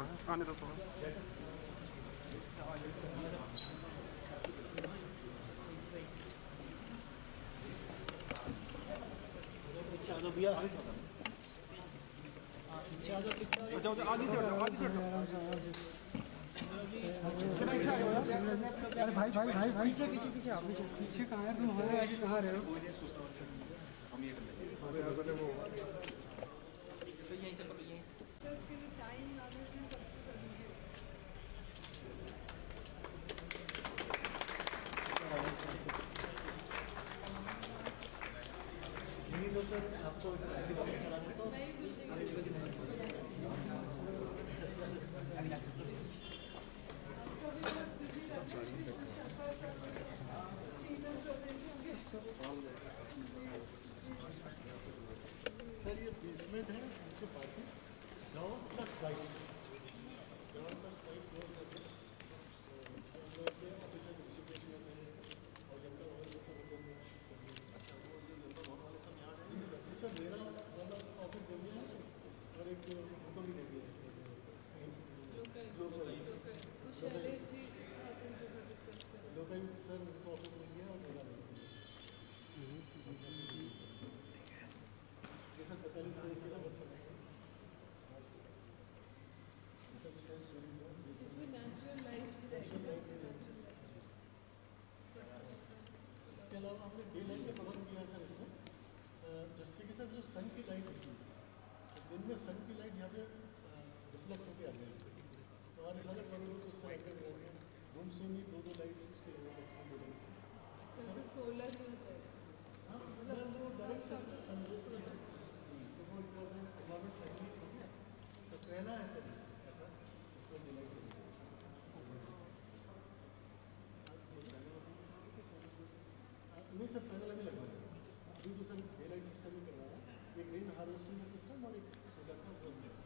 थोड़ा, आने दो थोड़ा। पीछे आ जाओ भैया, जाओ आगे से हटो, आगे से हटो। अरे भाई भाई भाई भाई, पीछे पीछे पीछे आप पीछे पीछे कहाँ है तुम? हमारे आगे कहाँ रहे हो? हम ये कर लेंगे। तो यहीं से करो, यहीं से। उसके लिए टाइम मैनेजमेंट सबसे ज़रूरी है। सर आपको सर ये बेसमेंट है नीचे पार्किंग, ग्राउंड प्लस 5 फ्लोर्स है सर। मेरा वाला ऑफिस दे दिया है और एक फोटो भी दे दिया है। लोकायुक्त सर उनको ऑफिस मिल गया और मेरा मिल गया। सर 45 मिनट की बस इसमें नेचुरल लाइट भी रहेगी। इसके अलावा हमने डे लाइट का प्रबंध किया है सर इसमें, जिससे कि सर जो सन की लाइट होती है तो दिन में सन की लाइट यहाँ पे रिफ्लेक्ट होकर आ जाएगी। तो हमारे सारे प्रोग्राम उससे घूम सुनी दो लाइट्स उसके जैसे सोलर भी हो जाएगा। हाँ मतलब वो डायरेक्ट सनरेज से है तो वो एक तरह से इन्वायरमेंट फ्रेंडली हो गया। तो पहला है सर ऐसा इसमें डे लाइट नहीं सर पैनल अभी लगवाना है। अभी तो सर डे लाइट सिस्टम ही करवाना है, एक रेन हार्वेस्टिंग सिस्टम और एक सोलर का प्रोग्राम।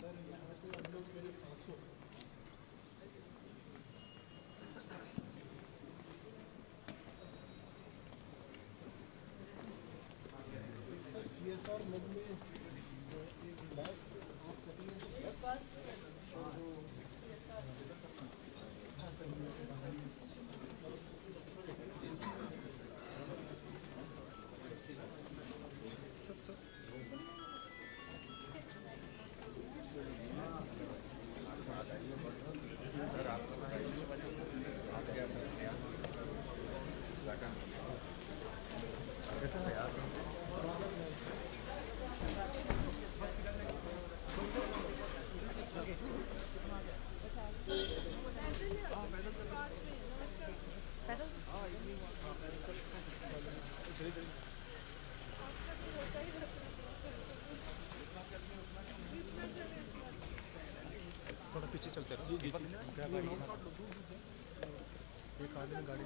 सर यहाँ से हम लोग करीब 700 सर CSR मद में एक ब्लैक ऑफ कटिंग बस हाँ सर सर आपका थोड़ा पीछे चलते रहो। एक आदमी गाड़ी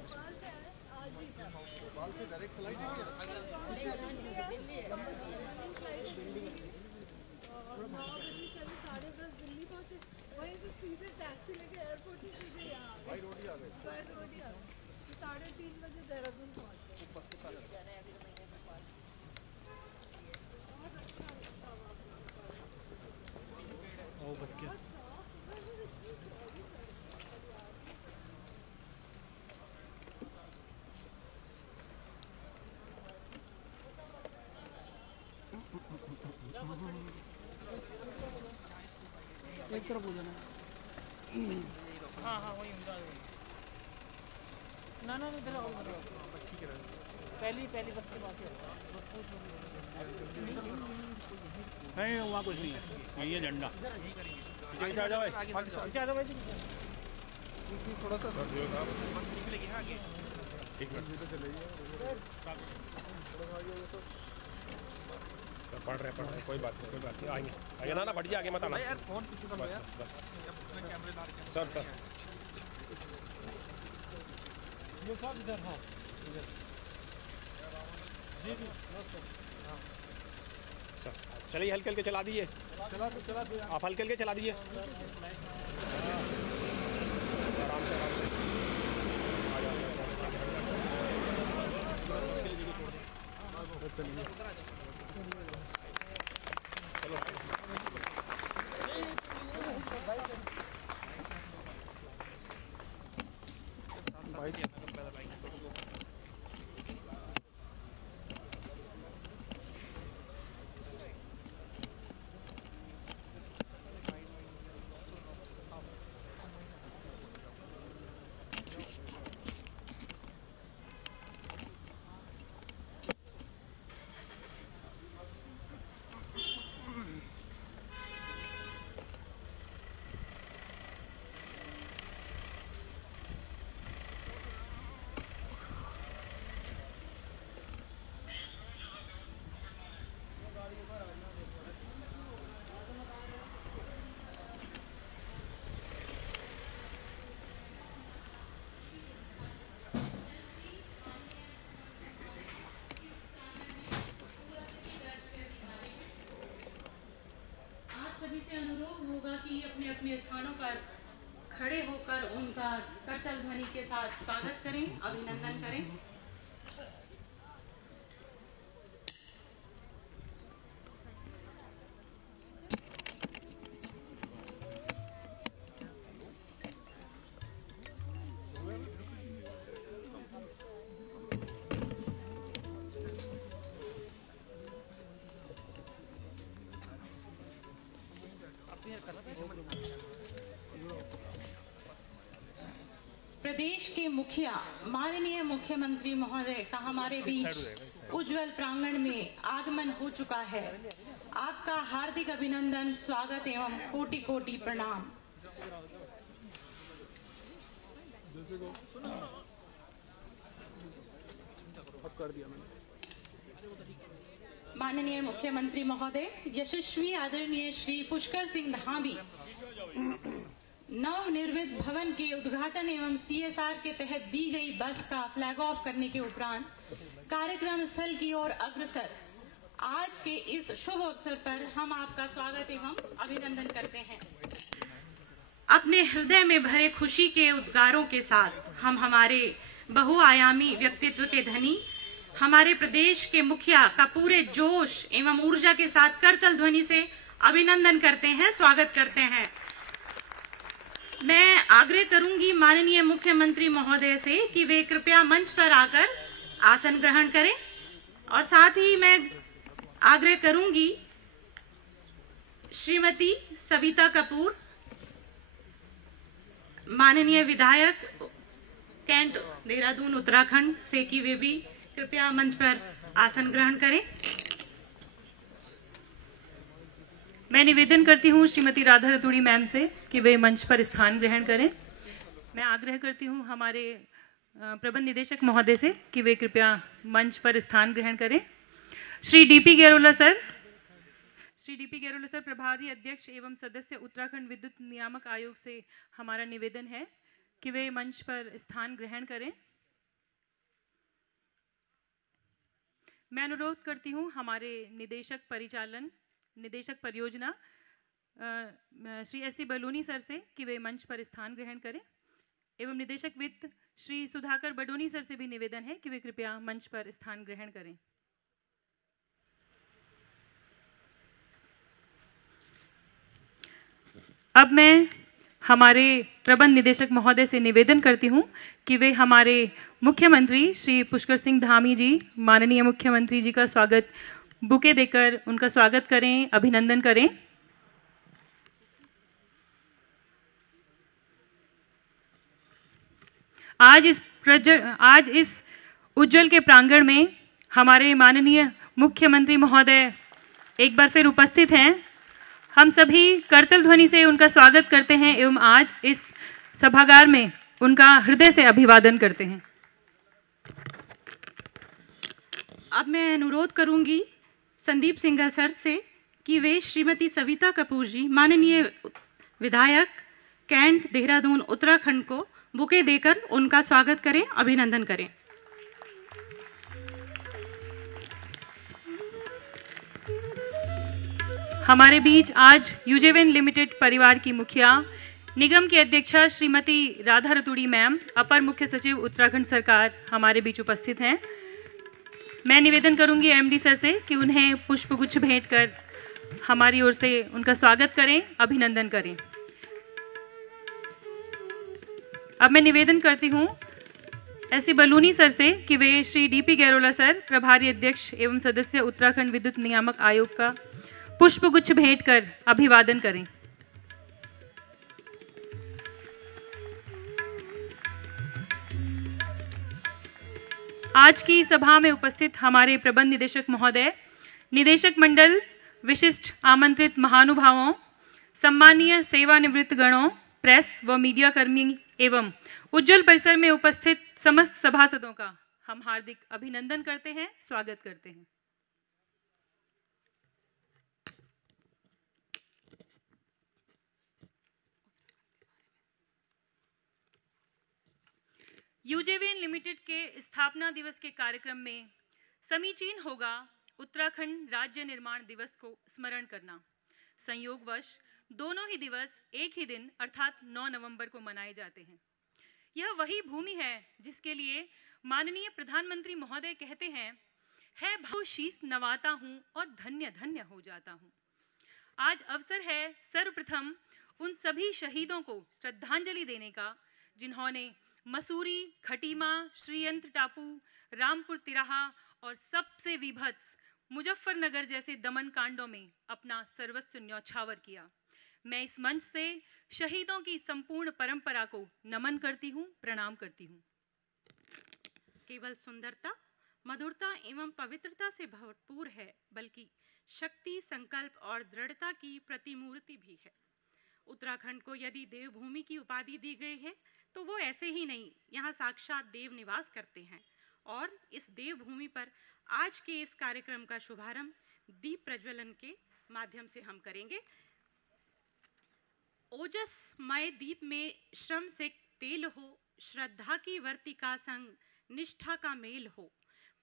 भोपाल से डायरेक्ट फ्लाइट है क्या? 9 बजे चले, 10:30 दिल्ली पहुँचे, वहीं से सीधे टैक्सी लेके एयरपोर्ट से सीधे यहाँ बाई रोड ही आ गए। 3:30 बजे देहरादून पहुँचे। बहुत अच्छा लगता ओ बस के एक तरफ हो जाना। हाँ हाँ वही उनका ना ना इधर आओ, ठीक है। पहली बस के बाद नहीं वहाँ कुछ नहीं है, यही है झंडा। आगे आ जाओ भाई, थोड़ा सा बस निकलेगी हाँ आगे। एक मिनट तो चलेगी। पढ़ रहे कोई बात नहीं आइए ना बढ़िया आगे मत आना यार। फोन बस सर ये सब इधर। हाँ इधर जी सर चलिए, हल्के हल्के चला दीजिए। चला दो आप हल्के हल्के चला दीजिए। आराम से आ जाओ। सभी से अनुरोध होगा कि अपने अपने स्थानों पर खड़े होकर उनका करतल ध्वनि के साथ स्वागत करें, अभिनंदन करें। प्रदेश के मुखिया माननीय मुख्यमंत्री महोदय का हमारे बीच उज्जवल प्रांगण में आगमन हो चुका है। आपका हार्दिक अभिनंदन, स्वागत एवं कोटि कोटि प्रणाम। माननीय मुख्यमंत्री महोदय, यशस्वी आदरणीय श्री पुष्कर सिंह धामी नवनिर्मित भवन के उद्घाटन एवं CSR के तहत दी गई बस का फ्लैग ऑफ करने के उपरांत कार्यक्रम स्थल की ओर अग्रसर आज के इस शुभ अवसर पर हम आपका स्वागत एवं अभिनंदन करते हैं। अपने हृदय में भरे खुशी के उद्गारों के साथ हम हमारे बहुआयामी व्यक्तित्व के धनी हमारे प्रदेश के मुखिया का पूरे जोश एवं ऊर्जा के साथ करतल ध्वनि से अभिनंदन करते हैं, स्वागत करते हैं। मैं आग्रह करूंगी माननीय मुख्यमंत्री महोदय से कि वे कृपया मंच पर आकर आसन ग्रहण करें और साथ ही मैं आग्रह करूंगी श्रीमती सविता कपूर, माननीय विधायक कैंट देहरादून उत्तराखंड से, कि वे भी कृपया मंच पर आसन ग्रहण करें। मैं निवेदन करती हूँ श्रीमती राधा रतूड़ी मैम से कि वे मंच पर स्थान ग्रहण करें। मैं आग्रह करती हूँ हमारे प्रबंध निदेशक महोदय से कि वे कृपया मंच पर स्थान ग्रहण करें। श्री डीपी गैरोला सर, प्रभारी अध्यक्ष एवं सदस्य उत्तराखंड विद्युत नियामक आयोग से हमारा निवेदन है कि वे मंच पर स्थान ग्रहण करें। मैं अनुरोध करती हूँ हमारे निदेशक परियोजना Shri S C Baluni sir से कि वे मंच पर स्थान ग्रहण करें एवं निदेशक वित्त श्री सुधाकर बडोनी सर से भी निवेदन है कि वे कृपया मंच पर स्थान ग्रहण करें। अब मैं हमारे प्रबंध निदेशक महोदय से निवेदन करती हूं कि वे हमारे मुख्यमंत्री श्री पुष्कर सिंह धामी जी, माननीय मुख्यमंत्री जी का स्वागत बुके देकर उनका स्वागत करें, अभिनंदन करें। आज इस उज्जवल के प्रांगण में हमारे माननीय मुख्यमंत्री महोदय एक बार फिर उपस्थित हैं। हम सभी करतल ध्वनि से उनका स्वागत करते हैं एवं आज इस सभागार में उनका हृदय से अभिवादन करते हैं। अब मैं अनुरोध करूंगी संदीप सिंघल सर से कि वे श्रीमती सविता कपूर जी, माननीय विधायक कैंट देहरादून उत्तराखंड को बुके देकर उनका स्वागत करें, अभिनंदन करें। हमारे बीच आज यूजेवेन लिमिटेड परिवार की मुखिया, निगम की अध्यक्षा श्रीमती राधा रतूड़ी मैम, अपर मुख्य सचिव उत्तराखंड सरकार हमारे बीच उपस्थित हैं। मैं निवेदन करूंगी एमडी सर से कि उन्हें पुष्पगुच्छ भेंट कर हमारी ओर से उनका स्वागत करें, अभिनंदन करें। अब मैं निवेदन करती हूं ऐसी बलूनी सर से कि वे श्री डीपी गैरोला सर, प्रभारी अध्यक्ष एवं सदस्य उत्तराखंड विद्युत नियामक आयोग का पुष्पगुच्छ भेंट कर अभिवादन करें। आज की सभा में उपस्थित हमारे प्रबंध निदेशक महोदय, निदेशक मंडल, विशिष्ट आमंत्रित महानुभावों, सम्मानीय सेवानिवृत्त गणों, प्रेस व मीडिया कर्मी एवं उज्जवल परिसर में उपस्थित समस्त सभासदों का हम हार्दिक अभिनंदन करते हैं, स्वागत करते हैं। यूजेवीएन लिमिटेड के स्थापना दिवस के कार्यक्रम में समीचीन होगा उत्तराखंड राज्य निर्माण दिवस को स्मरण करना। संयोगवश दोनों ही दिवस एक ही दिन अर्थात 9 नवंबर को मनाए जाते हैं। यह वही भूमि है जिसके लिए माननीय प्रधानमंत्री महोदय कहते हैं, है भाव शीस नवाता हूं और धन्य धन्य हो जाता हूं। आज अवसर है सर्वप्रथम उन सभी शहीदों को श्रद्धांजलि देने का जिन्होंने मसूरी, खटीमा, श्रीयंत्र टापू, रामपुर तिराहा और सबसे विभत्स मुजफ्फरनगर जैसे दमन कांडों में अपना सर्वस्व न्यौछावर किया। मैं इस मंच से शहीदों की संपूर्ण परंपरा को नमन करती हूँ, प्रणाम करती हूँ। केवल सुंदरता, मधुरता एवं पवित्रता से भरपूर है, बल्कि शक्ति, संकल्प और दृढ़ता की प्रतिमूर्ति भी है। उत्तराखंड को यदि देवभूमि की उपाधि दी गई है तो वो ऐसे ही नहीं, यहाँ साक्षात देव निवास करते हैं। और इस देवभूमि पर आज के इस कार्यक्रम का शुभारंभ दीप प्रज्वलन के माध्यम से हम करेंगे। ओजसमय दीप में श्रम से तेल हो, श्रद्धा की वर्तिका संग निष्ठा का मेल हो।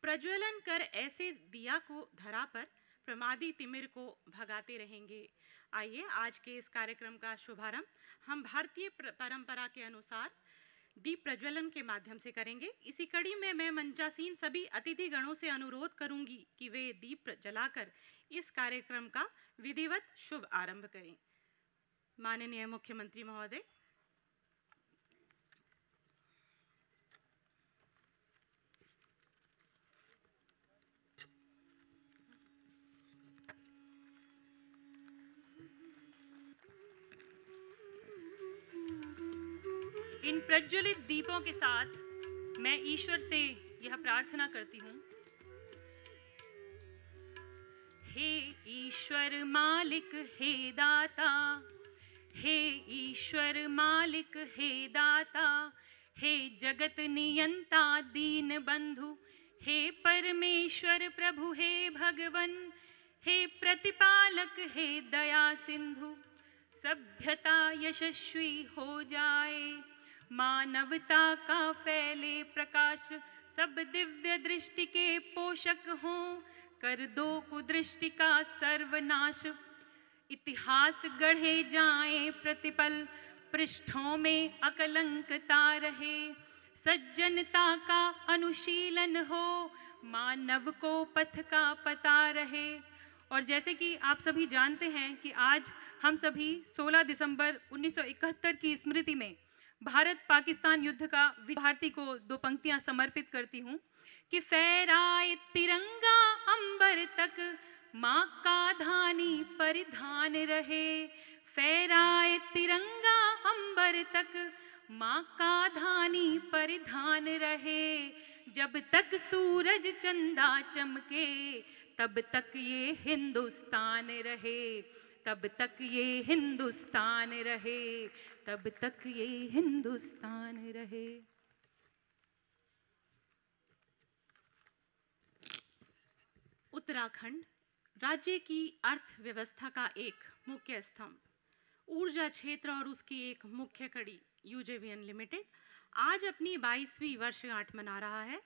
प्रज्वलन कर ऐसे दिया को धरा पर प्रमादी तिमिर को भगाते रहेंगे। आइए आज के इस कार्यक्रम का शुभारंभ हम भारतीय परंपरा के अनुसार दीप प्रज्वलन के माध्यम से करेंगे। इसी कड़ी में मैं मंचासीन सभी अतिथि गणों से अनुरोध करूंगी कि वे दीप जलाकर इस कार्यक्रम का विधिवत शुभ आरंभ करें। माननीय मुख्यमंत्री महोदय, इन प्रज्वलित दीपों के साथ मैं ईश्वर से यह प्रार्थना करती हूँ, हे ईश्वर मालिक, हे दाता, हे ईश्वर मालिक, हे दाता, हे जगत नियंता दीन बंधु, हे परमेश्वर प्रभु, हे भगवन, हे प्रतिपालक, हे दया सिंधु, सभ्यता यशस्वी हो जाए, मानवता का फैले प्रकाश, सब दिव्य दृष्टि के पोषक हों, कर दो कुदृष्टि का सर्वनाश, इतिहास गढ़े जाए प्रतिपल, पृष्ठों में अकलंकता रहे, सज्जनता का अनुशीलन हो, मानव को पथ का पता रहे। और जैसे कि आप सभी जानते हैं कि आज हम सभी 16 दिसंबर 1971 की स्मृति में भारत पाकिस्तान युद्ध का भारती को 2 पंक्तियां समर्पित करती हूं कि फहराए तिरंगा अंबर तक, मां का धानी परिधान रहे, फहराए तिरंगा अंबर तक, मां का धानी परिधान रहे, जब तक सूरज चंदा चमके तब तक ये हिंदुस्तान रहे, तब तक ये हिंदुस्तान रहे, तब तक ये हिंदुस्तान रहे। उत्तराखंड राज्य की अर्थव्यवस्था का एक मुख्य स्तंभ, ऊर्जा क्षेत्र और उसकी एक मुख्य कड़ी यूजेवीएन लिमिटेड आज अपनी 22वीं वर्षगांठ मना रहा है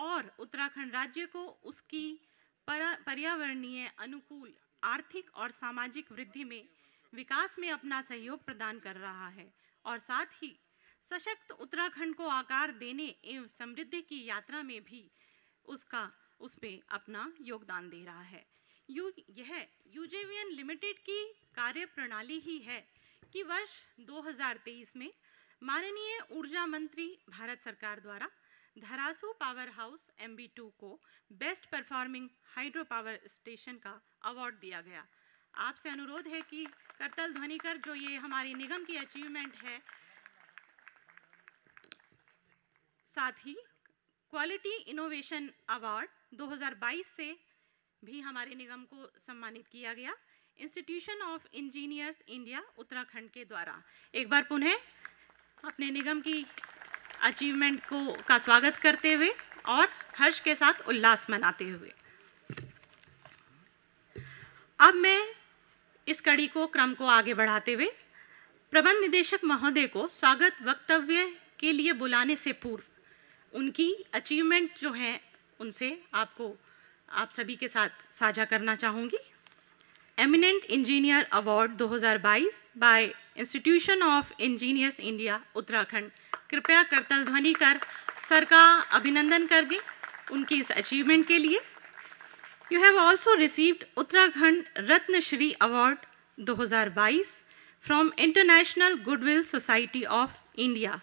और उत्तराखंड राज्य को उसकी पर्यावरणीय अनुकूल आर्थिक और सामाजिक वृद्धि में विकास में अपना सहयोग प्रदान कर रहा है और साथ ही सशक्त उत्तराखंड को आकार देने एवं समृद्धि की यात्रा में भी उसका उसमें अपना योगदान दे रहा है। यह यूजेवीएन लिमिटेड की कार्य प्रणाली ही है कि वर्ष 2023 में माननीय ऊर्जा मंत्री भारत सरकार द्वारा धरासू पावर हाउस MB2 को best performing hydro power station का अवार्ड दिया गया। आपसे अनुरोध है कि करतल ध्वनि कर जो ये हमारी निगम की अचीवमेंट है, साथ ही क्वालिटी इनोवेशन अवार्ड 2022 से भी हमारे निगम को सम्मानित किया गया institution of engineers India Uttarakhand के द्वारा। एक बार पुनः अपने निगम की अचीवमेंट का स्वागत करते हुए और हर्ष के साथ उल्लास मनाते हुए अब मैं इस कड़ी को क्रम को आगे बढ़ाते हुए प्रबंध निदेशक महोदय को स्वागत वक्तव्य के लिए बुलाने से पूर्व उनकी अचीवमेंट जो है उनसे आप सभी के साथ साझा करना चाहूँगी। Eminent engineer award 2022 by institution of engineers India Uttarakhand. कृपया करतल ध्वनि कर सर का अभिनंदन कर दें उनकी इस अचीवमेंट के लिए। You have also received Uttarakhand Ratna Shri award 2022 from international goodwill society of India.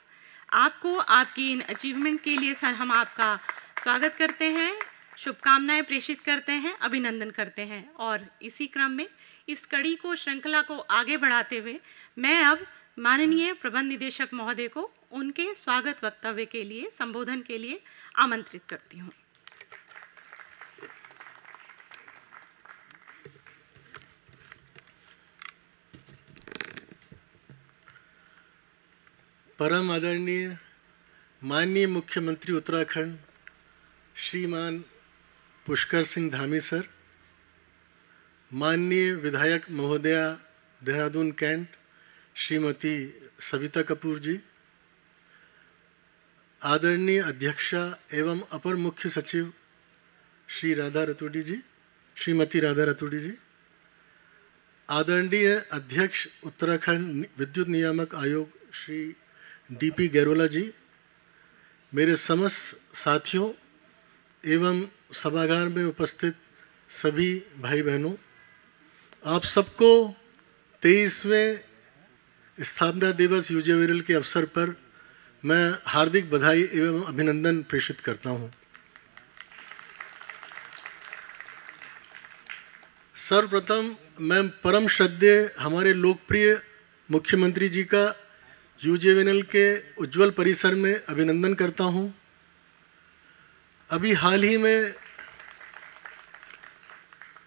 आपको आपकी इन अचीवमेंट के लिए सर हम आपका स्वागत करते हैं, शुभकामनाएं प्रेषित करते हैं, अभिनंदन करते हैं। और इसी क्रम में इस कड़ी को श्रृंखला को आगे बढ़ाते हुए मैं अब माननीय प्रबंध निदेशक महोदय को उनके स्वागत वक्तव्य के लिए संबोधन के लिए आमंत्रित करती हूँ। परम आदरणीय माननीय मुख्यमंत्री उत्तराखंड श्रीमान पुष्कर सिंह धामी सर, माननीय विधायक महोदया देहरादून कैंट श्रीमती सविता कपूर जी, आदरणीय अध्यक्षा एवं अपर मुख्य सचिव श्रीमती राधा रतूड़ी जी, आदरणीय अध्यक्ष उत्तराखंड विद्युत नियामक आयोग श्री DP गैरोला जी, मेरे समस्त साथियों एवं सभागार में उपस्थित सभी भाई बहनों, आप सबको 23वें स्थापना दिवस यूजेवीएनएल के अवसर पर मैं हार्दिक बधाई एवं अभिनंदन प्रेषित करता हूं। सर्वप्रथम मैं परम श्रद्धेय हमारे लोकप्रिय मुख्यमंत्री जी का यूजेवीएनएल के उज्जवल परिसर में अभिनंदन करता हूं। अभी हाल ही में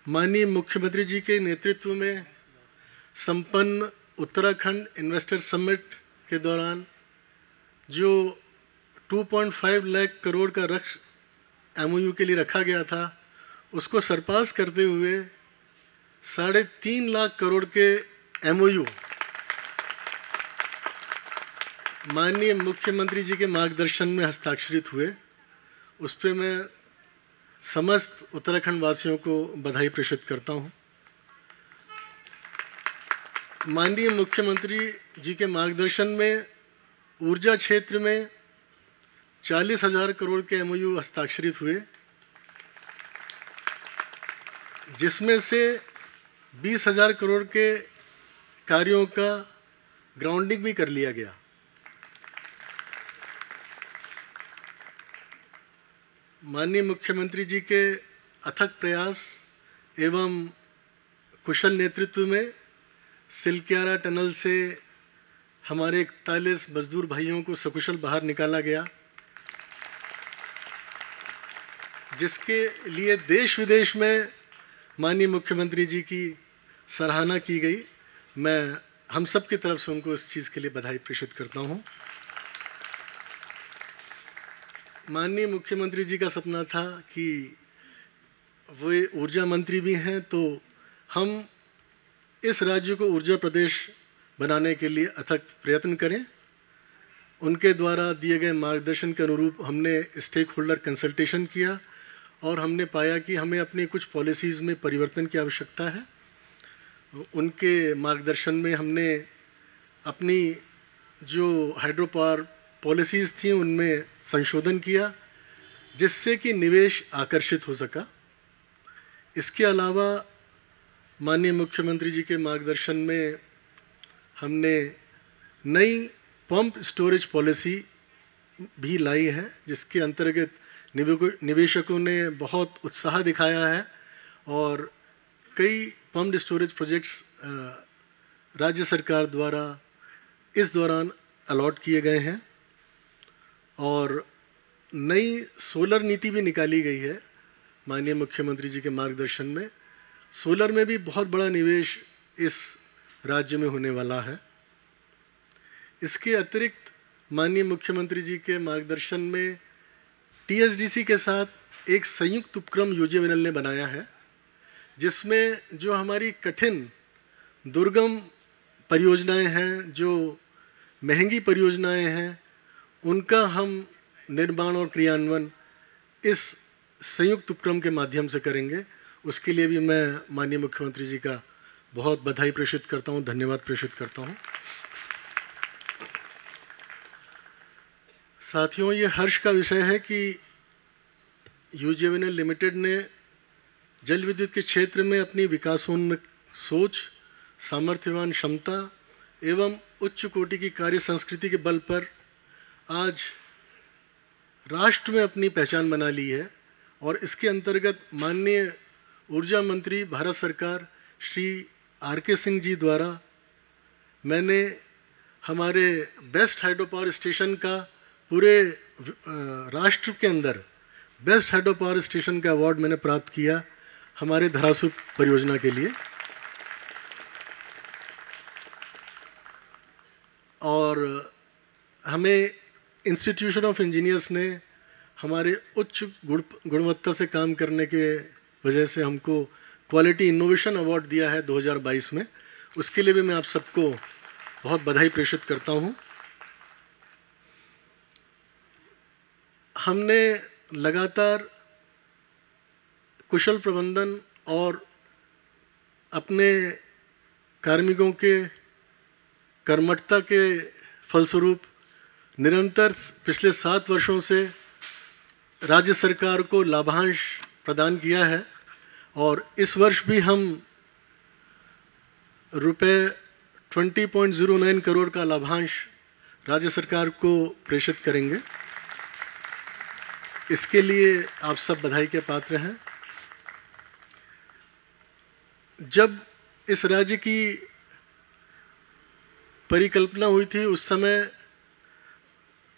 माननीय मुख्यमंत्री जी के नेतृत्व में संपन्न उत्तराखंड इन्वेस्टर समिट के दौरान जो 2.5 लाख करोड़ का लक्ष्य MOU के लिए रखा गया था, उसको सरपास करते हुए 3.5 लाख करोड़ के MOU माननीय मुख्यमंत्री जी के मार्गदर्शन में हस्ताक्षरित हुए। उस पर मैं समस्त उत्तराखंड वासियों को बधाई प्रेषित करता हूं। माननीय मुख्यमंत्री जी के मार्गदर्शन में ऊर्जा क्षेत्र में 40,000 करोड़ के MOU हस्ताक्षरित हुए, जिसमें से 20,000 करोड़ के कार्यों का ग्राउंडिंग भी कर लिया गया। माननीय मुख्यमंत्री जी के अथक प्रयास एवं कुशल नेतृत्व में सिलक्यारा टनल से हमारे 41 मजदूर भाइयों को सकुशल बाहर निकाला गया, जिसके लिए देश विदेश में माननीय मुख्यमंत्री जी की सराहना की गई। मैं हम सब की तरफ से उनको इस चीज़ के लिए बधाई प्रेषित करता हूं। माननीय मुख्यमंत्री जी का सपना था कि वे ऊर्जा मंत्री भी हैं, तो हम इस राज्य को ऊर्जा प्रदेश बनाने के लिए अथक प्रयत्न करें। उनके द्वारा दिए गए मार्गदर्शन के अनुरूप हमने स्टेक होल्डर कंसल्टेशन किया और हमने पाया कि हमें अपनी कुछ पॉलिसीज़ में परिवर्तन की आवश्यकता है। उनके मार्गदर्शन में हमने अपनी जो हाइड्रो पावर पॉलिसीज़ थी उनमें संशोधन किया, जिससे कि निवेश आकर्षित हो सका। इसके अलावा माननीय मुख्यमंत्री जी के मार्गदर्शन में हमने नई पंप स्टोरेज पॉलिसी भी लाई है, जिसके अंतर्गत निवेशकों ने बहुत उत्साह दिखाया है और कई पंप स्टोरेज प्रोजेक्ट्स राज्य सरकार द्वारा इस दौरान अलॉट किए गए हैं और नई सोलर नीति भी निकाली गई है माननीय मुख्यमंत्री जी के मार्गदर्शन में। सोलर में भी बहुत बड़ा निवेश इस राज्य में होने वाला है। इसके अतिरिक्त माननीय मुख्यमंत्री जी के मार्गदर्शन में टीएचडीसी के साथ एक संयुक्त उपक्रम यूजेविनल ने बनाया है, जिसमें जो हमारी कठिन दुर्गम परियोजनाएं हैं, जो महंगी परियोजनाएं हैं, उनका हम निर्माण और क्रियान्वयन इस संयुक्त उपक्रम के माध्यम से करेंगे। उसके लिए भी मैं माननीय मुख्यमंत्री जी का बहुत बधाई प्रेषित करता हूं, धन्यवाद प्रेषित करता हूं। साथियों, ये हर्ष का विषय है कि यूजेविनल लिमिटेड ने जल विद्युत के क्षेत्र में अपनी विकासोन्मुख सोच, सामर्थ्यवान क्षमता एवं उच्च कोटि की कार्य संस्कृति के बल पर आज राष्ट्र में अपनी पहचान बना ली है और इसके अंतर्गत माननीय ऊर्जा मंत्री भारत सरकार श्री आर.के. सिंह जी द्वारा मैंने हमारे बेस्ट हाइड्रो पावर स्टेशन का पूरे राष्ट्र के अंदर बेस्ट हाइड्रो पावर स्टेशन का अवार्ड मैंने प्राप्त किया हमारे धरासूप परियोजना के लिए। और हमें इंस्टीट्यूशन ऑफ इंजीनियर्स ने हमारे उच्च गुणवत्ता से काम करने के वजह से हमको क्वालिटी इनोवेशन अवार्ड दिया है 2022 में। उसके लिए भी मैं आप सबको बहुत बधाई प्रेषित करता हूं। हमने लगातार कुशल प्रबंधन और अपने कार्मिकों के कर्मठता के फलस्वरूप निरंतर पिछले 7 वर्षों से राज्य सरकार को लाभांश प्रदान किया है और इस वर्ष भी हम रुपए 20.09 करोड़ का लाभांश राज्य सरकार को प्रेषित करेंगे। इसके लिए आप सब बधाई के पात्र हैं। जब इस राज्य की परिकल्पना हुई थी उस समय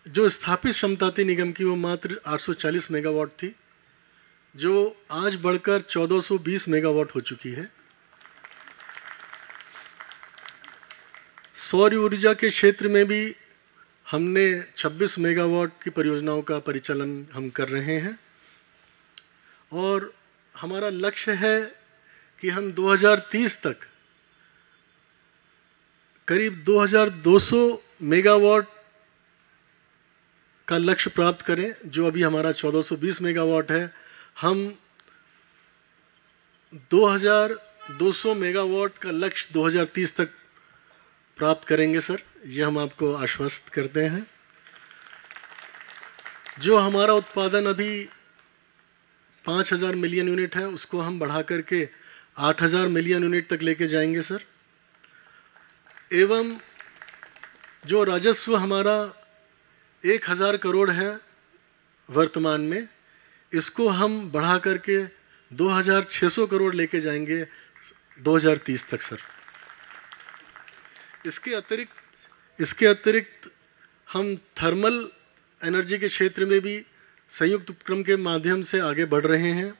जो स्थापित क्षमता थी निगम की वो मात्र 840 मेगावाट थी, जो आज बढ़कर 1420 मेगावाट हो चुकी है। सौर ऊर्जा के क्षेत्र में भी हमने 26 मेगावाट की परियोजनाओं का परिचालन हम कर रहे हैं और हमारा लक्ष्य है कि हम 2030 तक करीब 2200 मेगावाट का लक्ष्य प्राप्त करें। जो अभी हमारा 1420 मेगावाट है, हम 2200 मेगावाट का लक्ष्य 2030 तक प्राप्त करेंगे सर, ये हम आपको आश्वस्त करते हैं। जो हमारा उत्पादन अभी 5000 मिलियन यूनिट है, उसको हम बढ़ा करके 8000 मिलियन यूनिट तक लेके जाएंगे सर। एवं जो राजस्व हमारा 1000 करोड़ है वर्तमान में, इसको हम बढ़ा करके 2600 करोड़ लेके जाएंगे 2030 तक सर। इसके अतिरिक्त हम थर्मल एनर्जी के क्षेत्र में भी संयुक्त उपक्रम के माध्यम से आगे बढ़ रहे हैं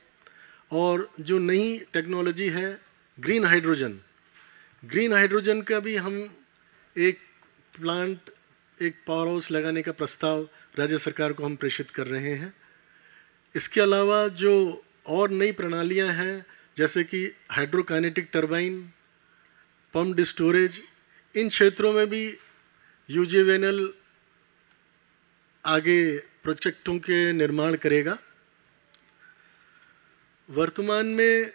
और जो नई टेक्नोलॉजी है ग्रीन हाइड्रोजन का भी हम एक प्लांट, एक पावर हाउस लगाने का प्रस्ताव राज्य सरकार को हम प्रेषित कर रहे हैं। इसके अलावा जो और नई प्रणालियां हैं जैसे कि हाइड्रोकाइनेटिक टरबाइन, पम्प्ड स्टोरेज, इन क्षेत्रों में भी यूजेविनल आगे प्रोजेक्टों के निर्माण करेगा। वर्तमान में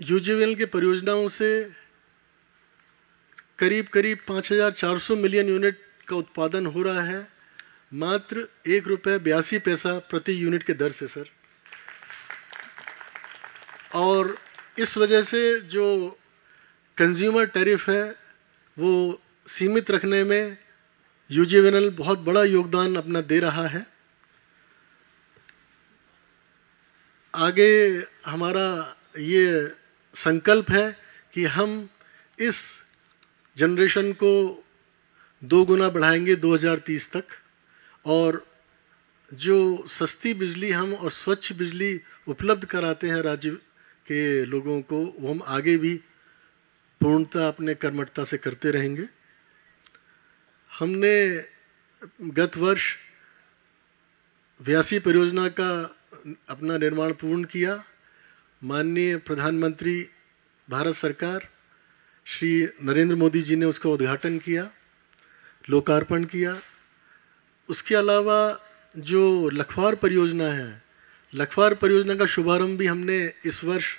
यूजेविनल के परियोजनाओं से करीब 5400 मिलियन यूनिट का उत्पादन हो रहा है, मात्र ₹1.82 प्रति यूनिट के दर से सर। और इस वजह से जो कंज्यूमर टैरिफ है वो सीमित रखने में यूजीवीएनएल बहुत बड़ा योगदान अपना दे रहा है। आगे हमारा ये संकल्प है कि हम इस जनरेशन को 2 गुना बढ़ाएंगे 2030 तक, और जो सस्ती बिजली हम और स्वच्छ बिजली उपलब्ध कराते हैं राज्य के लोगों को, वो हम आगे भी पूर्णतः अपने कर्मठता से करते रहेंगे। हमने गत वर्ष 82 परियोजना का अपना निर्माण पूर्ण किया। माननीय प्रधानमंत्री भारत सरकार श्री नरेंद्र मोदी जी ने उसका उद्घाटन किया, लोकार्पण किया। उसके अलावा जो लखवार परियोजना है, लखवार परियोजना का शुभारंभ भी हमने इस वर्ष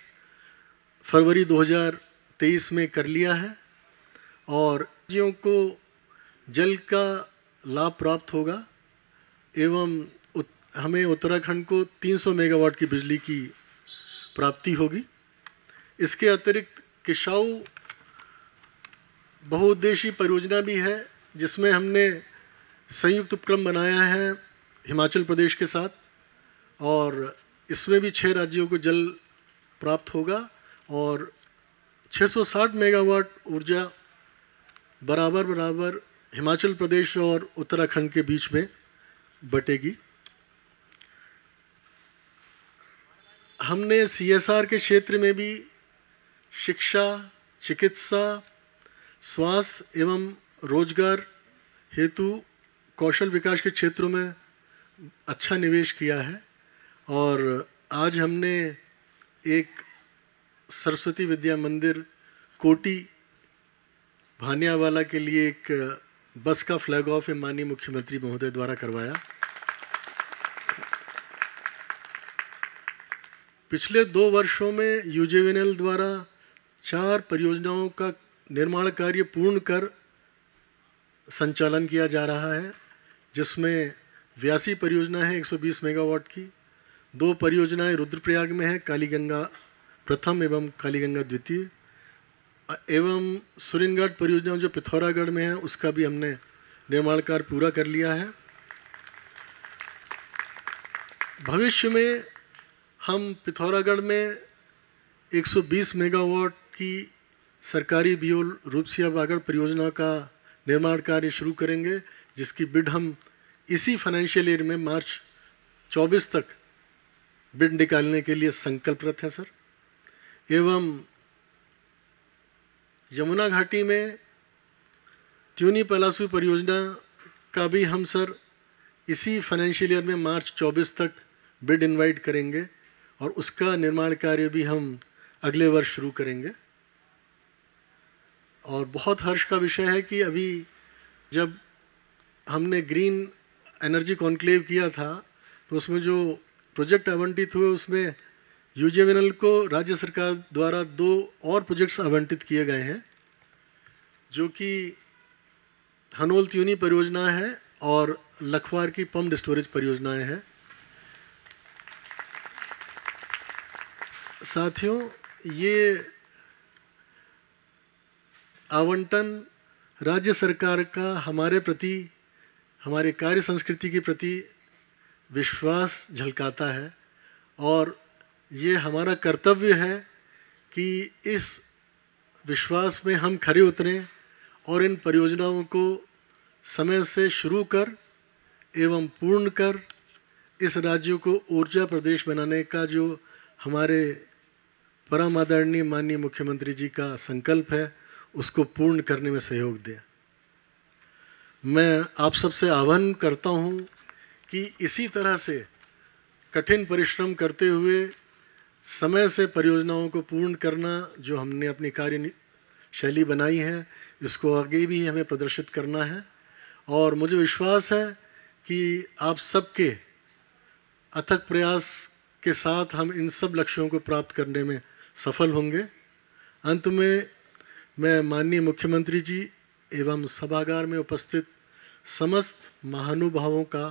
फरवरी 2023 में कर लिया है, और राज्यों को जल का लाभ प्राप्त होगा एवं हमें उत्तराखंड को 300 मेगावाट की बिजली की प्राप्ति होगी। इसके अतिरिक्त किसाऊ बहुउद्देशीय परियोजना भी है, जिसमें हमने संयुक्त उपक्रम बनाया है हिमाचल प्रदेश के साथ, और इसमें भी 6 राज्यों को जल प्राप्त होगा और 660 मेगावाट ऊर्जा बराबर हिमाचल प्रदेश और उत्तराखंड के बीच में बटेगी। हमने CSR के क्षेत्र में भी शिक्षा, चिकित्सा, स्वास्थ्य एवं रोजगार हेतु कौशल विकास के क्षेत्रों में अच्छा निवेश किया है, और आज हमने एक सरस्वती विद्या मंदिर कोटी भानियावाला के लिए एक बस का फ्लैग ऑफ माननीय मुख्यमंत्री महोदय द्वारा करवाया। पिछले 2 वर्षों में यूजीवीएनएल द्वारा 4 परियोजनाओं का निर्माण कार्य पूर्ण कर संचालन किया जा रहा है, जिसमें 82 परियोजना है 120 मेगावाट की। 2 परियोजनाएं रुद्रप्रयाग में है, कालीगंगा प्रथम एवं कालीगंगा द्वितीय, एवं सुरिनघाट परियोजना जो पिथौरागढ़ में है, उसका भी हमने निर्माण कार्य पूरा कर लिया है। भविष्य में हम पिथौरागढ़ में 120 मेगावाट की सरकारी बियोल रूपसिया बागड़ परियोजना का निर्माण कार्य शुरू करेंगे, जिसकी बिड हम इसी फाइनेंशियल ईयर में मार्च 24 तक बिड निकालने के लिए संकल्परत हैं सर। एवं यमुना घाटी में त्यूनी पलासू परियोजना का भी हम सर इसी फाइनेंशियल ईयर में मार्च 24 तक बिड इनवाइट करेंगे, और उसका निर्माण कार्य भी हम अगले वर्ष शुरू करेंगे। और बहुत हर्ष का विषय है कि अभी जब हमने ग्रीन एनर्जी कॉन्क्लेव किया था, तो उसमें जो प्रोजेक्ट आवंटित हुए उसमें यूजीवीएनएल को राज्य सरकार द्वारा 2 और प्रोजेक्ट्स आवंटित किए गए हैं, जो कि हनोल त्यूनी परियोजना है और लखवार की पम्प्ड स्टोरेज परियोजनाएं हैं। साथियों, ये आवंटन राज्य सरकार का हमारे प्रति, हमारे कार्य संस्कृति के प्रति विश्वास झलकाता है, और ये हमारा कर्तव्य है कि इस विश्वास में हम खरे उतरें और इन परियोजनाओं को समय से शुरू कर एवं पूर्ण कर इस राज्य को ऊर्जा प्रदेश बनाने का जो हमारे परम आदरणीय माननीय मुख्यमंत्री जी का संकल्प है, उसको पूर्ण करने में सहयोग दें। मैं आप सबसे आह्वान करता हूं कि इसी तरह से कठिन परिश्रम करते हुए समय से परियोजनाओं को पूर्ण करना, जो हमने अपनी कार्य शैली बनाई है, इसको आगे भी हमें प्रदर्शित करना है। और मुझे विश्वास है कि आप सबके अथक प्रयास के साथ हम इन सब लक्ष्यों को प्राप्त करने में सफल होंगे। अंत में मैं माननीय मुख्यमंत्री जी एवं सभागार में उपस्थित समस्त महानुभावों का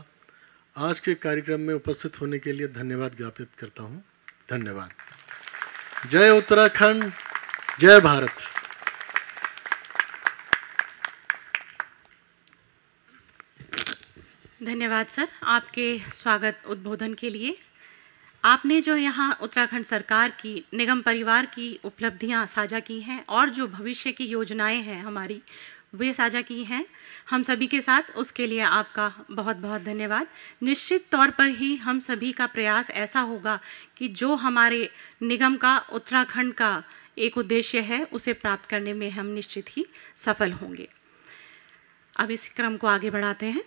आज के कार्यक्रम में उपस्थित होने के लिए धन्यवाद ज्ञापित करता हूं। धन्यवाद। जय उत्तराखंड, जय भारत। धन्यवाद सर आपके स्वागत उद्बोधन के लिए। आपने जो यहाँ उत्तराखंड सरकार की निगम परिवार की उपलब्धियाँ साझा की हैं और जो भविष्य की योजनाएं हैं हमारी वे साझा की हैं हम सभी के साथ, उसके लिए आपका बहुत बहुत धन्यवाद। निश्चित तौर पर ही हम सभी का प्रयास ऐसा होगा कि जो हमारे निगम का उत्तराखंड का एक उद्देश्य है उसे प्राप्त करने में हम निश्चित ही सफल होंगे। अब इस क्रम को आगे बढ़ाते हैं।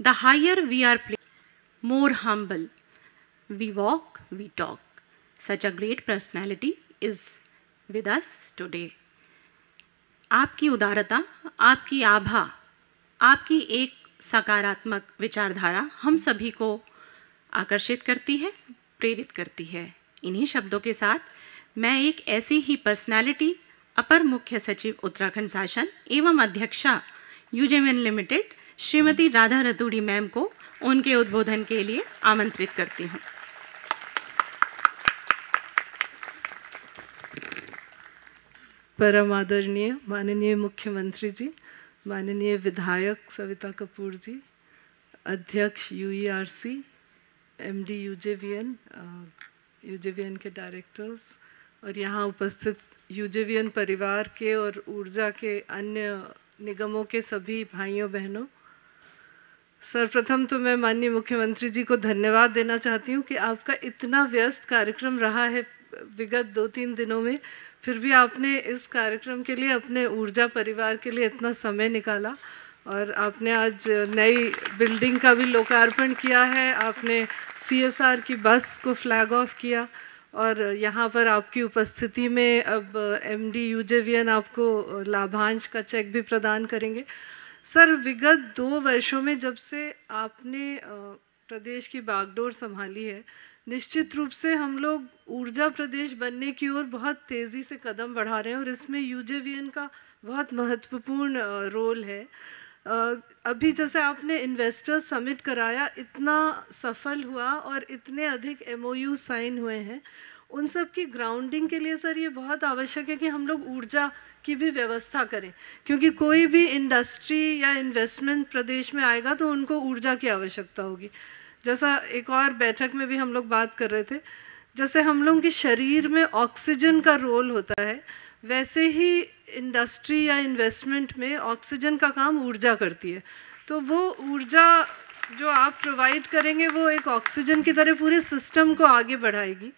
The higher we are placed, more humble we walk, we talk. Such a great personality is with us today. आपकी उदारता, आपकी आभा, आपकी एक सकारात्मक विचारधारा हम सभी को आकर्षित करती है, प्रेरित करती है। इन्हीं शब्दों के साथ मैं एक ऐसी ही पर्सनालिटी, अपर मुख्य सचिव उत्तराखंड शासन एवं अध्यक्षा यूजेवीएन लिमिटेड श्रीमती राधा रतूड़ी मैम को उनके उद्बोधन के लिए आमंत्रित करती हूँ। परम आदरणीय माननीय मुख्यमंत्री जी, माननीय विधायक सविता कपूर जी, अध्यक्ष यूईआरसी, एमडी यूजेवीएन, यूजेवीएन के डायरेक्टर्स और यहाँ उपस्थित यूजेवीएन परिवार के और ऊर्जा के अन्य निगमों के सभी भाइयों बहनों, सर्वप्रथम तो मैं माननीय मुख्यमंत्री जी को धन्यवाद देना चाहती हूँ कि आपका इतना व्यस्त कार्यक्रम रहा है विगत 2-3 दिनों में, फिर भी आपने इस कार्यक्रम के लिए अपने ऊर्जा परिवार के लिए इतना समय निकाला और आपने आज नई बिल्डिंग का भी लोकार्पण किया है, आपने सीएसआर की बस को फ्लैग ऑफ किया और यहाँ पर आपकी उपस्थिति में अब एमडी यूजेवीएन आपको लाभांश का चेक भी प्रदान करेंगे। सर, विगत 2 वर्षों में जब से आपने प्रदेश की बागडोर संभाली है, निश्चित रूप से हम लोग ऊर्जा प्रदेश बनने की ओर बहुत तेज़ी से कदम बढ़ा रहे हैं और इसमें यूजेवीएन का बहुत महत्वपूर्ण रोल है। अभी जैसे आपने इन्वेस्टर्स समिट कराया, इतना सफल हुआ और इतने अधिक एमओयू साइन हुए हैं, उन सब की ग्राउंडिंग के लिए सर ये बहुत आवश्यक है कि हम लोग ऊर्जा की भी व्यवस्था करें, क्योंकि कोई भी इंडस्ट्री या इन्वेस्टमेंट प्रदेश में आएगा तो उनको ऊर्जा की आवश्यकता होगी। जैसा एक और बैठक में भी हम लोग बात कर रहे थे, जैसे हम लोगों के शरीर में ऑक्सीजन का रोल होता है, वैसे ही इंडस्ट्री या इन्वेस्टमेंट में ऑक्सीजन का काम ऊर्जा करती है। तो वो ऊर्जा जो आप प्रोवाइड करेंगे वो एक ऑक्सीजन की तरह पूरे सिस्टम को आगे बढ़ाएगी।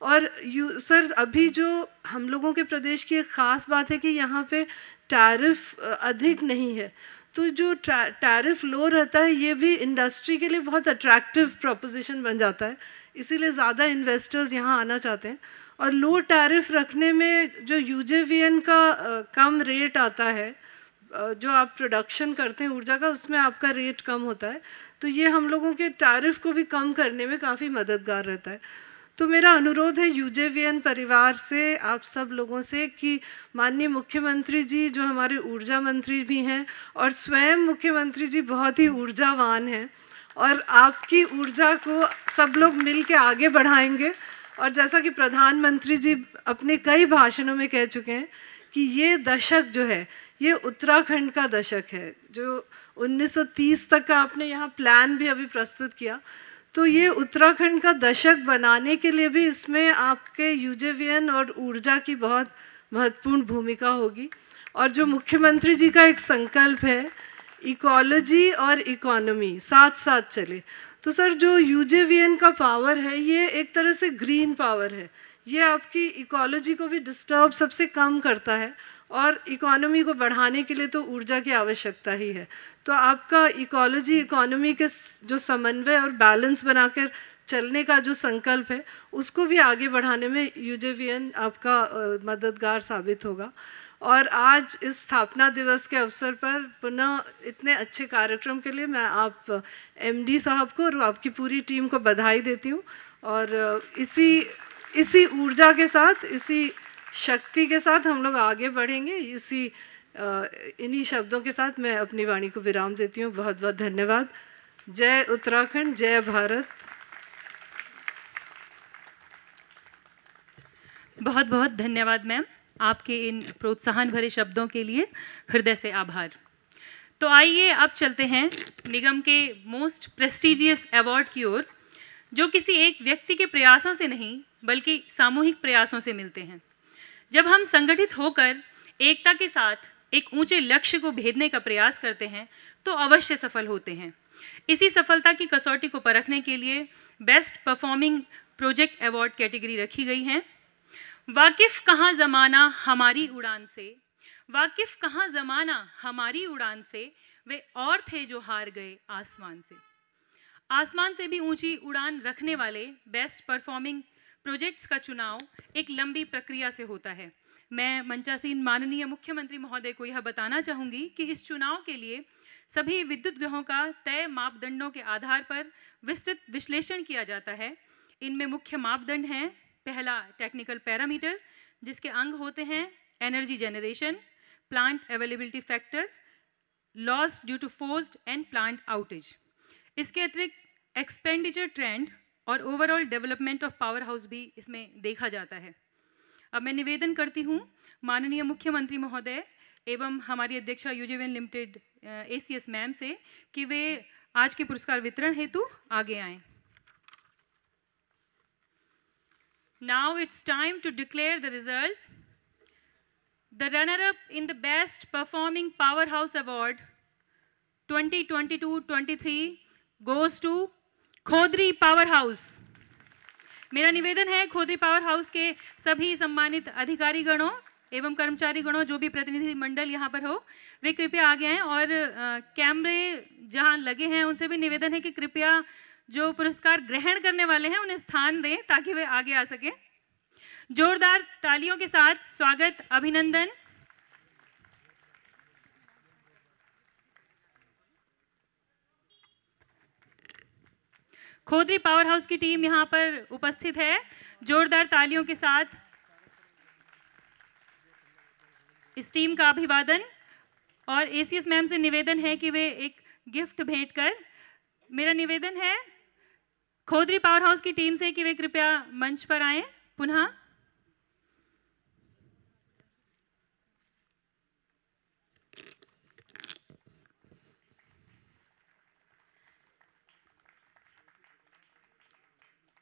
और सर, अभी जो हम लोगों के प्रदेश की एक ख़ास बात है कि यहाँ पे टैरिफ अधिक नहीं है, तो जो टैरिफ लो रहता है ये भी इंडस्ट्री के लिए बहुत अट्रैक्टिव प्रोपोजिशन बन जाता है, इसीलिए ज़्यादा इन्वेस्टर्स यहाँ आना चाहते हैं। और लो टैरिफ रखने में जो यूजेवीएन का कम रेट आता है, जो आप प्रोडक्शन करते हैं ऊर्जा का, उसमें आपका रेट कम होता है, तो ये हम लोगों के टैरिफ को भी कम करने में काफ़ी मददगार रहता है। तो मेरा अनुरोध है यूजेवीएन परिवार से, आप सब लोगों से, कि माननीय मुख्यमंत्री जी जो हमारे ऊर्जा मंत्री भी हैं और स्वयं मुख्यमंत्री जी बहुत ही ऊर्जावान हैं और आपकी ऊर्जा को सब लोग मिल के आगे बढ़ाएंगे। और जैसा कि प्रधानमंत्री जी अपने कई भाषणों में कह चुके हैं कि ये दशक जो है ये उत्तराखंड का दशक है, जो 1930 तक का आपने यहाँ प्लान भी अभी प्रस्तुत किया, तो ये उत्तराखंड का दशक बनाने के लिए भी इसमें आपके यूजेवीएन और ऊर्जा की बहुत महत्वपूर्ण भूमिका होगी। और जो मुख्यमंत्री जी का एक संकल्प है, इकोलॉजी और इकोनॉमी साथ साथ चले, तो सर जो यूजेवीएन का पावर है ये एक तरह से ग्रीन पावर है, ये आपकी इकोलॉजी को भी डिस्टर्ब सबसे कम करता है और इकोनॉमी को बढ़ाने के लिए तो ऊर्जा की आवश्यकता ही है। तो आपका इकोलॉजी इकोनॉमी के जो समन्वय और बैलेंस बनाकर चलने का जो संकल्प है उसको भी आगे बढ़ाने में यूजेवीएन आपका मददगार साबित होगा। और आज इस स्थापना दिवस के अवसर पर पुनः इतने अच्छे कार्यक्रम के लिए मैं आप एमडी साहब को और आपकी पूरी टीम को बधाई देती हूँ। और इसी ऊर्जा के साथ, इसी शक्ति के साथ हम लोग आगे बढ़ेंगे, इसी इन्हीं शब्दों के साथ मैं अपनी वाणी को विराम देती हूँ। बहुत बहुत धन्यवाद। जय उत्तराखंड, जय भारत। बहुत बहुत धन्यवाद मैम, आपके इन प्रोत्साहन भरे शब्दों के लिए हृदय से आभार। तो आइए अब चलते हैं निगम के मोस्ट प्रेस्टिजियस अवार्ड की ओर, जो किसी एक व्यक्ति के प्रयासों से नहीं बल्कि सामूहिक प्रयासों से मिलते हैं। जब हम संगठित होकर एकता के साथ एक ऊंचे लक्ष्य को भेदने का प्रयास करते हैं तो अवश्य सफल होते हैं। इसी सफलता की कसौटी को परखने के लिए best performing project award category रखी गई है। वाकिफ कहाँ ज़माना हमारी उड़ान से, वाकिफ कहाँ ज़माना हमारी उड़ान से, वे और थे जो हार गए आसमान से। आसमान से भी ऊंची उड़ान रखने वाले बेस्ट परफॉर्मिंग प्रोजेक्ट्स का चुनाव एक लंबी प्रक्रिया से होता है। मैं मंचासीन माननीय मुख्यमंत्री महोदय को यह बताना चाहूँगी कि इस चुनाव के लिए सभी विद्युत ग्रहों का तय मापदंडों के आधार पर विस्तृत विश्लेषण किया जाता है। इनमें मुख्य मापदंड हैं: पहला, टेक्निकल पैरामीटर, जिसके अंग होते हैं energy generation, plant availability factor, loss due to forced and plant outage. इसके अतिरिक्त एक्सपेंडिचर ट्रेंड और overall development of power house भी इसमें देखा जाता है। अब मैं निवेदन करती हूँ माननीय मुख्यमंत्री महोदय एवं हमारी अध्यक्षा यूजेवीएन लिमिटेड ACS मैम से कि वे आज के पुरस्कार वितरण हेतु आगे आएं। Now it's time to declare the result. The runner-up in the Best Performing Powerhouse Award 2022-23 goes to Khodri power house. मेरा निवेदन है खोदरी पावर हाउस के सभी सम्मानित अधिकारी गणों एवं कर्मचारी गणों, जो भी प्रतिनिधि मंडल यहाँ पर हो, वे कृपया आगे आएं और कैमरे जहाँ लगे हैं उनसे भी निवेदन है कि कृपया जो पुरस्कार ग्रहण करने वाले हैं उन्हें स्थान दें ताकि वे आगे आ सकें। जोरदार तालियों के साथ स्वागत, अभिनंदन। खोदरी पावर हाउस की टीम यहाँ पर उपस्थित है। जोरदार तालियों के साथ इस टीम का अभिवादन। और ACS मैम से निवेदन है कि वे एक गिफ्ट भेंट कर, मेरा निवेदन है खोदरी पावर हाउस की टीम से कि वे कृपया मंच पर आएं पुनः।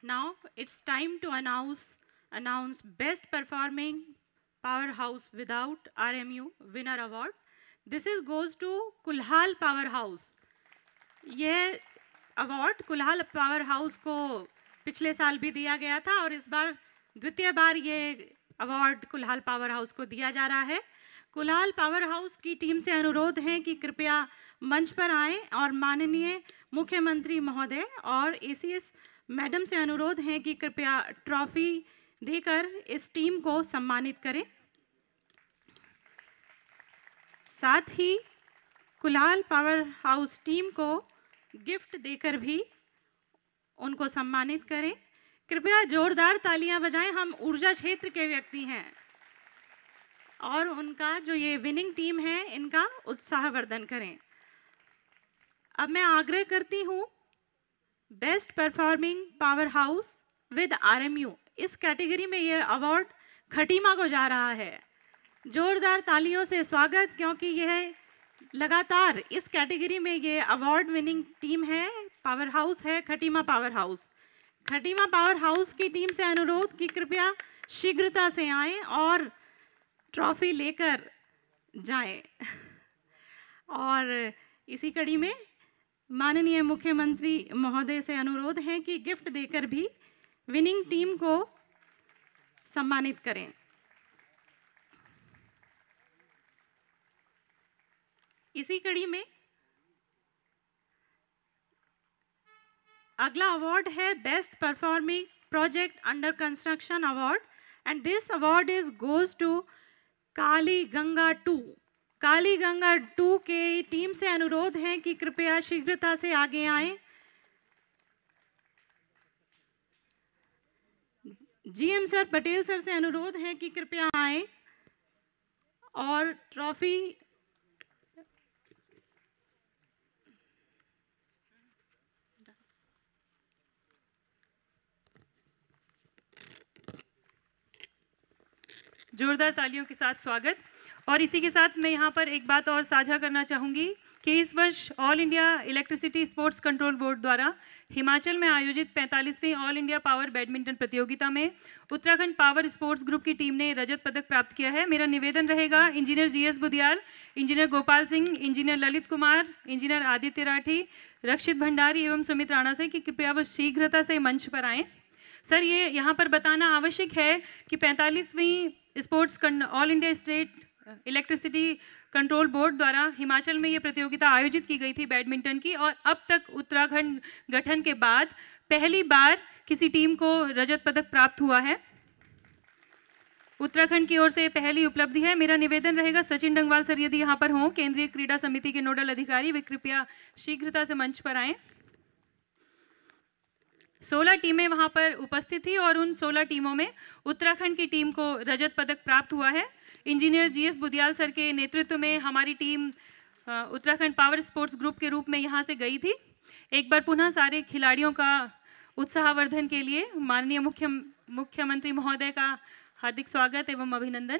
Now it's time to announce Best Performing Powerhouse Without RMU Winner Award. This goes to Kulhal power house. यह अवार्ड कुल्हाल पावर हाउस को पिछले साल भी दिया गया था और इस बार द्वितीय बार ये अवार्ड कुल्हाल पावर हाउस को दिया जा रहा है। कुल्हाल पावर हाउस की टीम से अनुरोध है कि कृपया मंच पर आएं और माननीय मुख्यमंत्री महोदय और ACS मैडम से अनुरोध है कि कृपया ट्रॉफी देकर इस टीम को सम्मानित करें। साथ ही कुल्हाल पावर हाउस टीम को गिफ्ट देकर भी उनको सम्मानित करें। कृपया जोरदार तालियां बजाएं। हम ऊर्जा क्षेत्र के व्यक्ति हैं और उनका जो ये विनिंग टीम है इनका उत्साहवर्धन करें। अब मैं आग्रह करती हूँ best performing power house with RMU, इस कैटेगरी में ये अवार्ड खटीमा को जा रहा है। जोरदार तालियों से स्वागत, क्योंकि यह लगातार इस कैटेगरी में ये अवार्ड विनिंग टीम है, पावर हाउस है Khatima power house. Khatima power house की टीम से अनुरोध कि कृपया शीघ्रता से आएं और ट्रॉफी लेकर जाएं। और इसी कड़ी में माननीय मुख्यमंत्री महोदय से अनुरोध है कि गिफ्ट देकर भी विनिंग टीम को सम्मानित करें। इसी कड़ी में अगला अवार्ड है best performing project under construction award and this award goes to Kali Ganga 2। Kali Ganga 2 के टीम से अनुरोध है कि कृपया शीघ्रता से आगे आएं। GM सर, पटेल सर से अनुरोध है कि कृपया आएं और ट्रॉफी जोरदार तालियों के साथ स्वागत। और इसी के साथ मैं यहाँ पर एक बात और साझा करना चाहूँगी कि इस वर्ष all India electricity sports control board द्वारा हिमाचल में आयोजित 45वीं ऑल इंडिया पावर बैडमिंटन प्रतियोगिता में उत्तराखंड पावर स्पोर्ट्स ग्रुप की टीम ने रजत पदक प्राप्त किया है। मेरा निवेदन रहेगा engineer GS Budiyal, engineer Gopal Singh, engineer Lalit Kumar, engineer Aditya Rathi, Rakshit Bhandari एवं सुमित राणा से कि कृपया वो शीघ्रता से मंच पर आएँ। सर, ये यहाँ पर बताना आवश्यक है कि 45वीं sports all India state electricity control board द्वारा हिमाचल में ये प्रतियोगिता आयोजित की गई थी बैडमिंटन की, और अब तक उत्तराखंड गठन के बाद पहली बार किसी टीम को रजत पदक प्राप्त हुआ है। उत्तराखंड की ओर से पहली उपलब्धि है। मेरा निवेदन रहेगा सचिन डंगवाल सर यदि यहाँ पर हों, केंद्रीय क्रीड़ा समिति के नोडल अधिकारी, वे कृपया शीघ्रता से मंच पर आएं। 16 टीमें वहां पर उपस्थित थी और उन 16 टीमों में उत्तराखंड की टीम को रजत पदक प्राप्त हुआ है। इंजीनियर GS बुदियाल सर के नेतृत्व में हमारी team Uttarakhand power sports group के रूप में यहाँ से गई थी। एक बार पुनः सारे खिलाड़ियों का उत्साहवर्धन के लिए माननीय मुख्यमंत्री महोदय का हार्दिक स्वागत एवं अभिनंदन।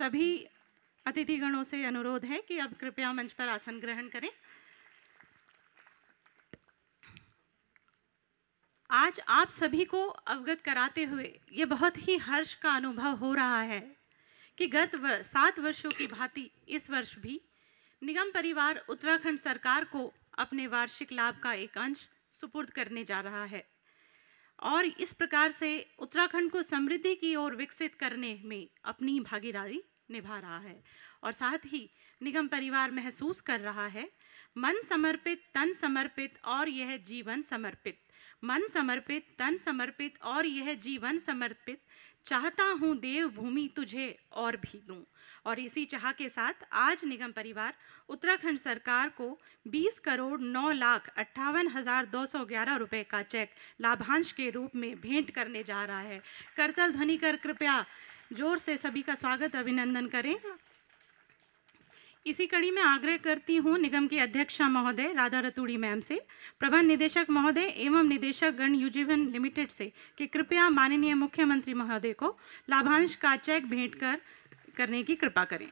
सभी अतिथिगणों से अनुरोध है कि अब कृपया मंच पर आसन ग्रहण करें। आज आप सभी को अवगत कराते हुए ये बहुत ही हर्ष का अनुभव हो रहा है कि गत 7 वर्षों की भांति इस वर्ष भी निगम परिवार उत्तराखंड सरकार को अपने वार्षिक लाभ का एक अंश सुपुर्द करने जा रहा है और इस प्रकार से उत्तराखंड को समृद्धि की ओर विकसित करने में अपनी भागीदारी निभा रहा है। और साथ ही निगम परिवार महसूस कर रहा है मन समर्पित, तन समर्पित और यह जीवन समर्पित, मन समर्पित, तन समर्पित और यह जीवन समर्पित, चाहता हूँ देव भूमि तुझे और भी दूं। और इसी चाह के साथ आज निगम परिवार उत्तराखंड सरकार को 20,09,58,211 रुपए का चेक लाभांश के रूप में भेंट करने जा रहा है। करतल ध्वनि कर कृपया जोर से सभी का स्वागत अभिनंदन करें। इसी कड़ी में आग्रह करती हूँ निगम की अध्यक्षा महोदय राधा रतूड़ी मैम से, प्रबंध निदेशक महोदय एवं निदेशक गण यूजीवन लिमिटेड से कि कृपया माननीय मुख्यमंत्री महोदय को लाभांश का चेक भेंट करने की कृपा करें।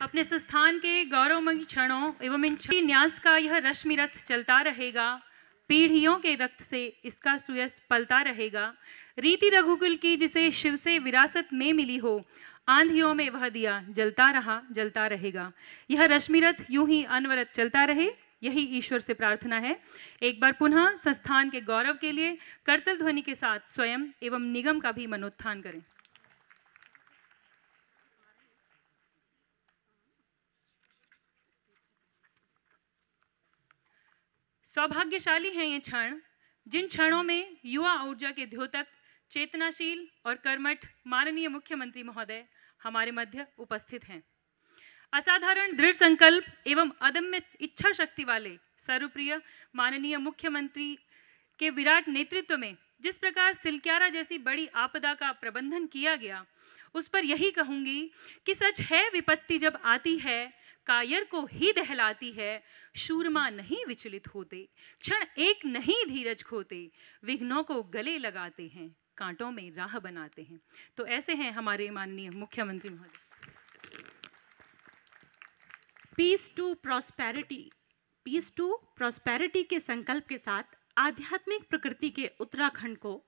अपने संस्थान के गौरवमयी क्षणों एवं इन न्यास का यह रश्मि रथ चलता रहेगा, पीढ़ियों के रक्त से इसका सुयस पलता रहेगा। रीति रघुकुल की जिसे शिव से विरासत में मिली हो, आंधियों में वह दिया जलता रहा जलता रहेगा। यह रश्मि रथ यूं ही अनवरत चलता रहे, यही ईश्वर से प्रार्थना है। एक बार पुनः संस्थान के गौरव के लिए करतल ध्वनि के साथ स्वयं एवं निगम का भी मनोत्थान करें। सौभाग्यशाली हैं ये क्षण, जिन क्षणों में युवा ऊर्जा के द्योतक, चेतनाशील और कर्मठ माननीय मुख्यमंत्री महोदय हमारे मध्य उपस्थित हैं। असाधारण दृढ़ संकल्प एवं अदम्य इच्छा शक्ति वाले सर्वप्रिय माननीय मुख्यमंत्री के विराट नेतृत्व में जिस प्रकार सिलक्यारा जैसी बड़ी आपदा का प्रबंधन किया गया, उस पर यही कहूंगी कि सच है विपत्ति जब आती है, कायर को ही दहलाती है, शूरमा नहीं विचलित होते, क्षण एक नहीं धीरज खोते, विघ्नों को गले लगाते हैं, कांटों में राह बनाते हैं। तो ऐसे हैं हमारे माननीय मुख्यमंत्री महोदय। पीस टू प्रॉस्पेरिटी के संकल्प के साथ आध्यात्मिक प्रकृति के उत्तराखंड को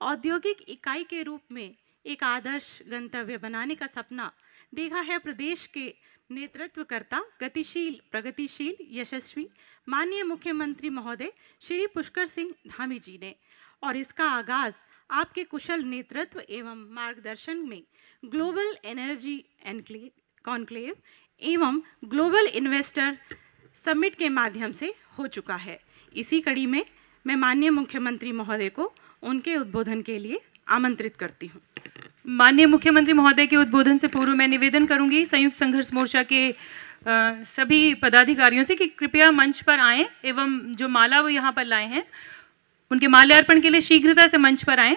औद्योगिक इकाई के रूप में एक आदर्श गंतव्य बनाने का सपना देखा है प्रदेश के नेतृत्वकर्ता, गतिशील, प्रगतिशील, यशस्वी माननीय मुख्यमंत्री महोदय श्री पुष्कर सिंह धामी जी ने। और इसका आगाज आपके कुशल नेतृत्व एवं मार्गदर्शन में ग्लोबल एनर्जी कॉन्क्लेव एवं ग्लोबल इन्वेस्टर समिट के माध्यम से हो चुका है। इसी कड़ी में मैं माननीय मुख्यमंत्री महोदय को उनके उद्बोधन के लिए आमंत्रित करती हूँ। माननीय मुख्यमंत्री महोदय के उद्बोधन से पूर्व मैं निवेदन करूंगी संयुक्त संघर्ष मोर्चा के सभी पदाधिकारियों से कि कृपया मंच पर आएं एवं जो माला वो यहाँ पर लाए हैं उनके माल्यार्पण के लिए शीघ्रता से मंच पर आएं।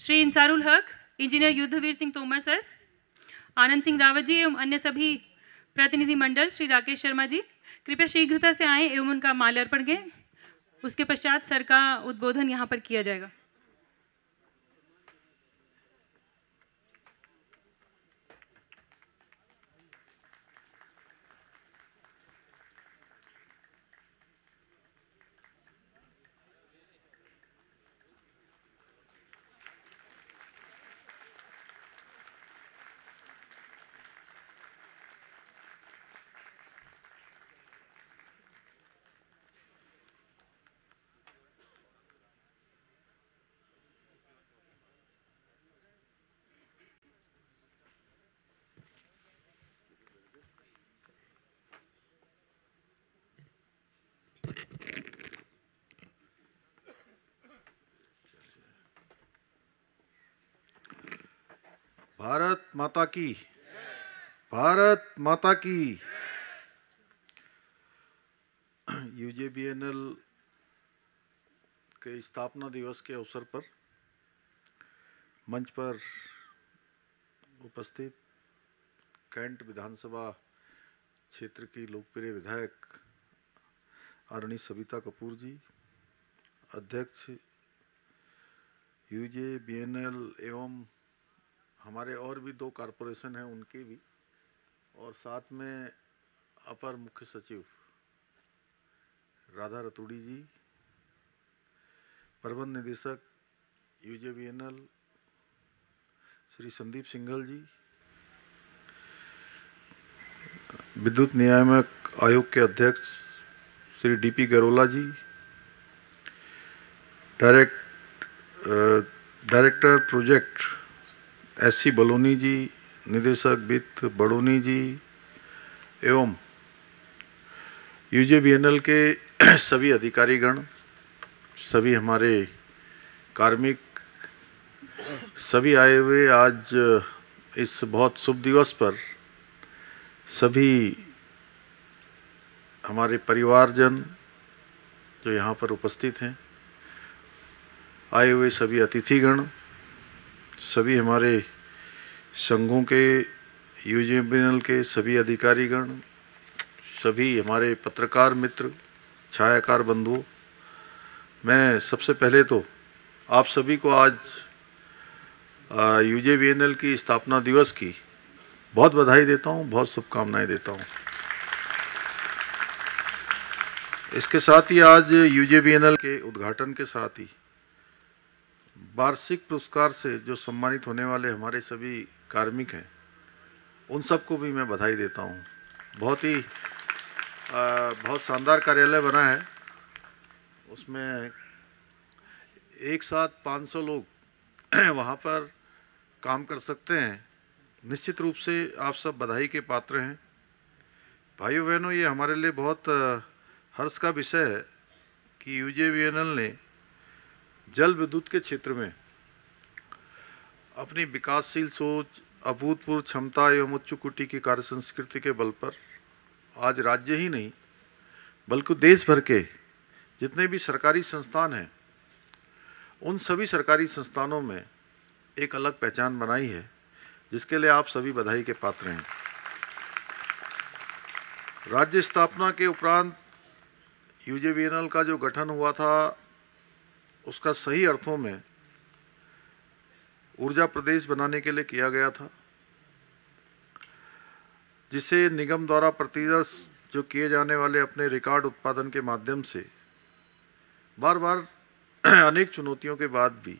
श्री इंसारुल हक, इंजीनियर युद्धवीर सिंह तोमर सर, आनंद सिंह रावत जी एवं अन्य सभी प्रतिनिधिमंडल श्री राकेश शर्मा जी कृपया शीघ्रता से आएं एवं उनका माल्यार्पण करें। उसके पश्चात सर का उद्बोधन यहाँ पर किया जाएगा। भारत माता की, भारत माता की। यूजेबीएनएल के स्थापना दिवस के अवसर पर मंच पर उपस्थित कैंट विधानसभा क्षेत्र की लोकप्रिय विधायक आदरणीय सविता कपूर जी, अध्यक्ष यूजेबीएनएल एवं हमारे और भी 2 कॉरपोरेशन हैं उनके भी, और साथ में अपर मुख्य सचिव राधा रतूड़ी जी, प्रबंध निदेशक यूजेबीएनएल श्री संदीप सिंघल जी, विद्युत नियामक आयोग के अध्यक्ष श्री डीपी गरोला जी, डायरेक्टर प्रोजेक्ट एससी बलोनी जी, निदेशक वित्त बड़ोनी जी एवं यूजेबीएनएल के सभी अधिकारीगण, सभी हमारे कार्मिक, सभी आए हुए आज इस बहुत शुभ दिवस पर, सभी हमारे परिवारजन जो यहाँ पर उपस्थित हैं, आए हुए सभी अतिथिगण, सभी हमारे संघों के, यूजेबीएनएल के सभी अधिकारीगण, सभी हमारे पत्रकार मित्र, छायाकार बंधुओं, मैं सबसे पहले तो आप सभी को आज यूजेबीएनएल की स्थापना दिवस की बहुत बधाई देता हूं, बहुत शुभकामनाएं देता हूं। इसके साथ ही आज यूजेबीएनएल के उद्घाटन के साथ ही वार्षिक पुरस्कार से जो सम्मानित होने वाले हमारे सभी कार्मिक हैं, उन सबको भी मैं बधाई देता हूं। बहुत शानदार कार्यालय बना है, उसमें एक साथ 500 लोग वहां पर काम कर सकते हैं। निश्चित रूप से आप सब बधाई के पात्र हैं। भाइयों बहनों, ये हमारे लिए बहुत हर्ष का विषय है कि यूजेबीएनएल ने जल विद्युत के क्षेत्र में अपनी विकासशील सोच, अभूतपूर्व क्षमता एवं उच्च कोटि की कार्य संस्कृति के बल पर आज राज्य ही नहीं बल्कि देश भर के जितने भी सरकारी संस्थान हैं, उन सभी सरकारी संस्थानों में एक अलग पहचान बनाई है, जिसके लिए आप सभी बधाई के पात्र हैं। राज्य स्थापना के उपरांत यूजेबीएनएल का जो गठन हुआ था, उसका सही अर्थों में ऊर्जा प्रदेश बनाने के लिए किया गया था, जिसे निगम द्वारा प्रतिवर्ष जो किए जाने वाले अपने रिकॉर्ड उत्पादन के माध्यम से बार बार अनेक चुनौतियों के बाद भी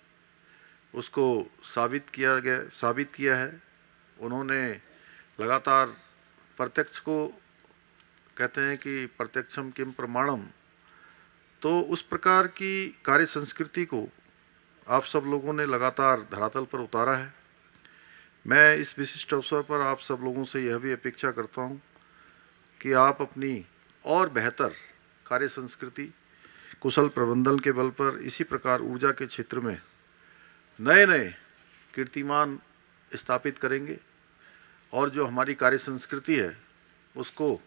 उसको साबित किया है। उन्होंने लगातार प्रत्यक्ष को कहते हैं कि प्रत्यक्षम किम प्रमाणम, तो उस प्रकार की कार्य संस्कृति को आप सब लोगों ने लगातार धरातल पर उतारा है। मैं इस विशिष्ट अवसर पर आप सब लोगों से यह भी अपेक्षा करता हूं कि आप अपनी और बेहतर कार्य संस्कृति, कुशल प्रबंधन के बल पर इसी प्रकार ऊर्जा के क्षेत्र में नए नए कीर्तिमान स्थापित करेंगे और जो हमारी कार्य संस्कृति है उसको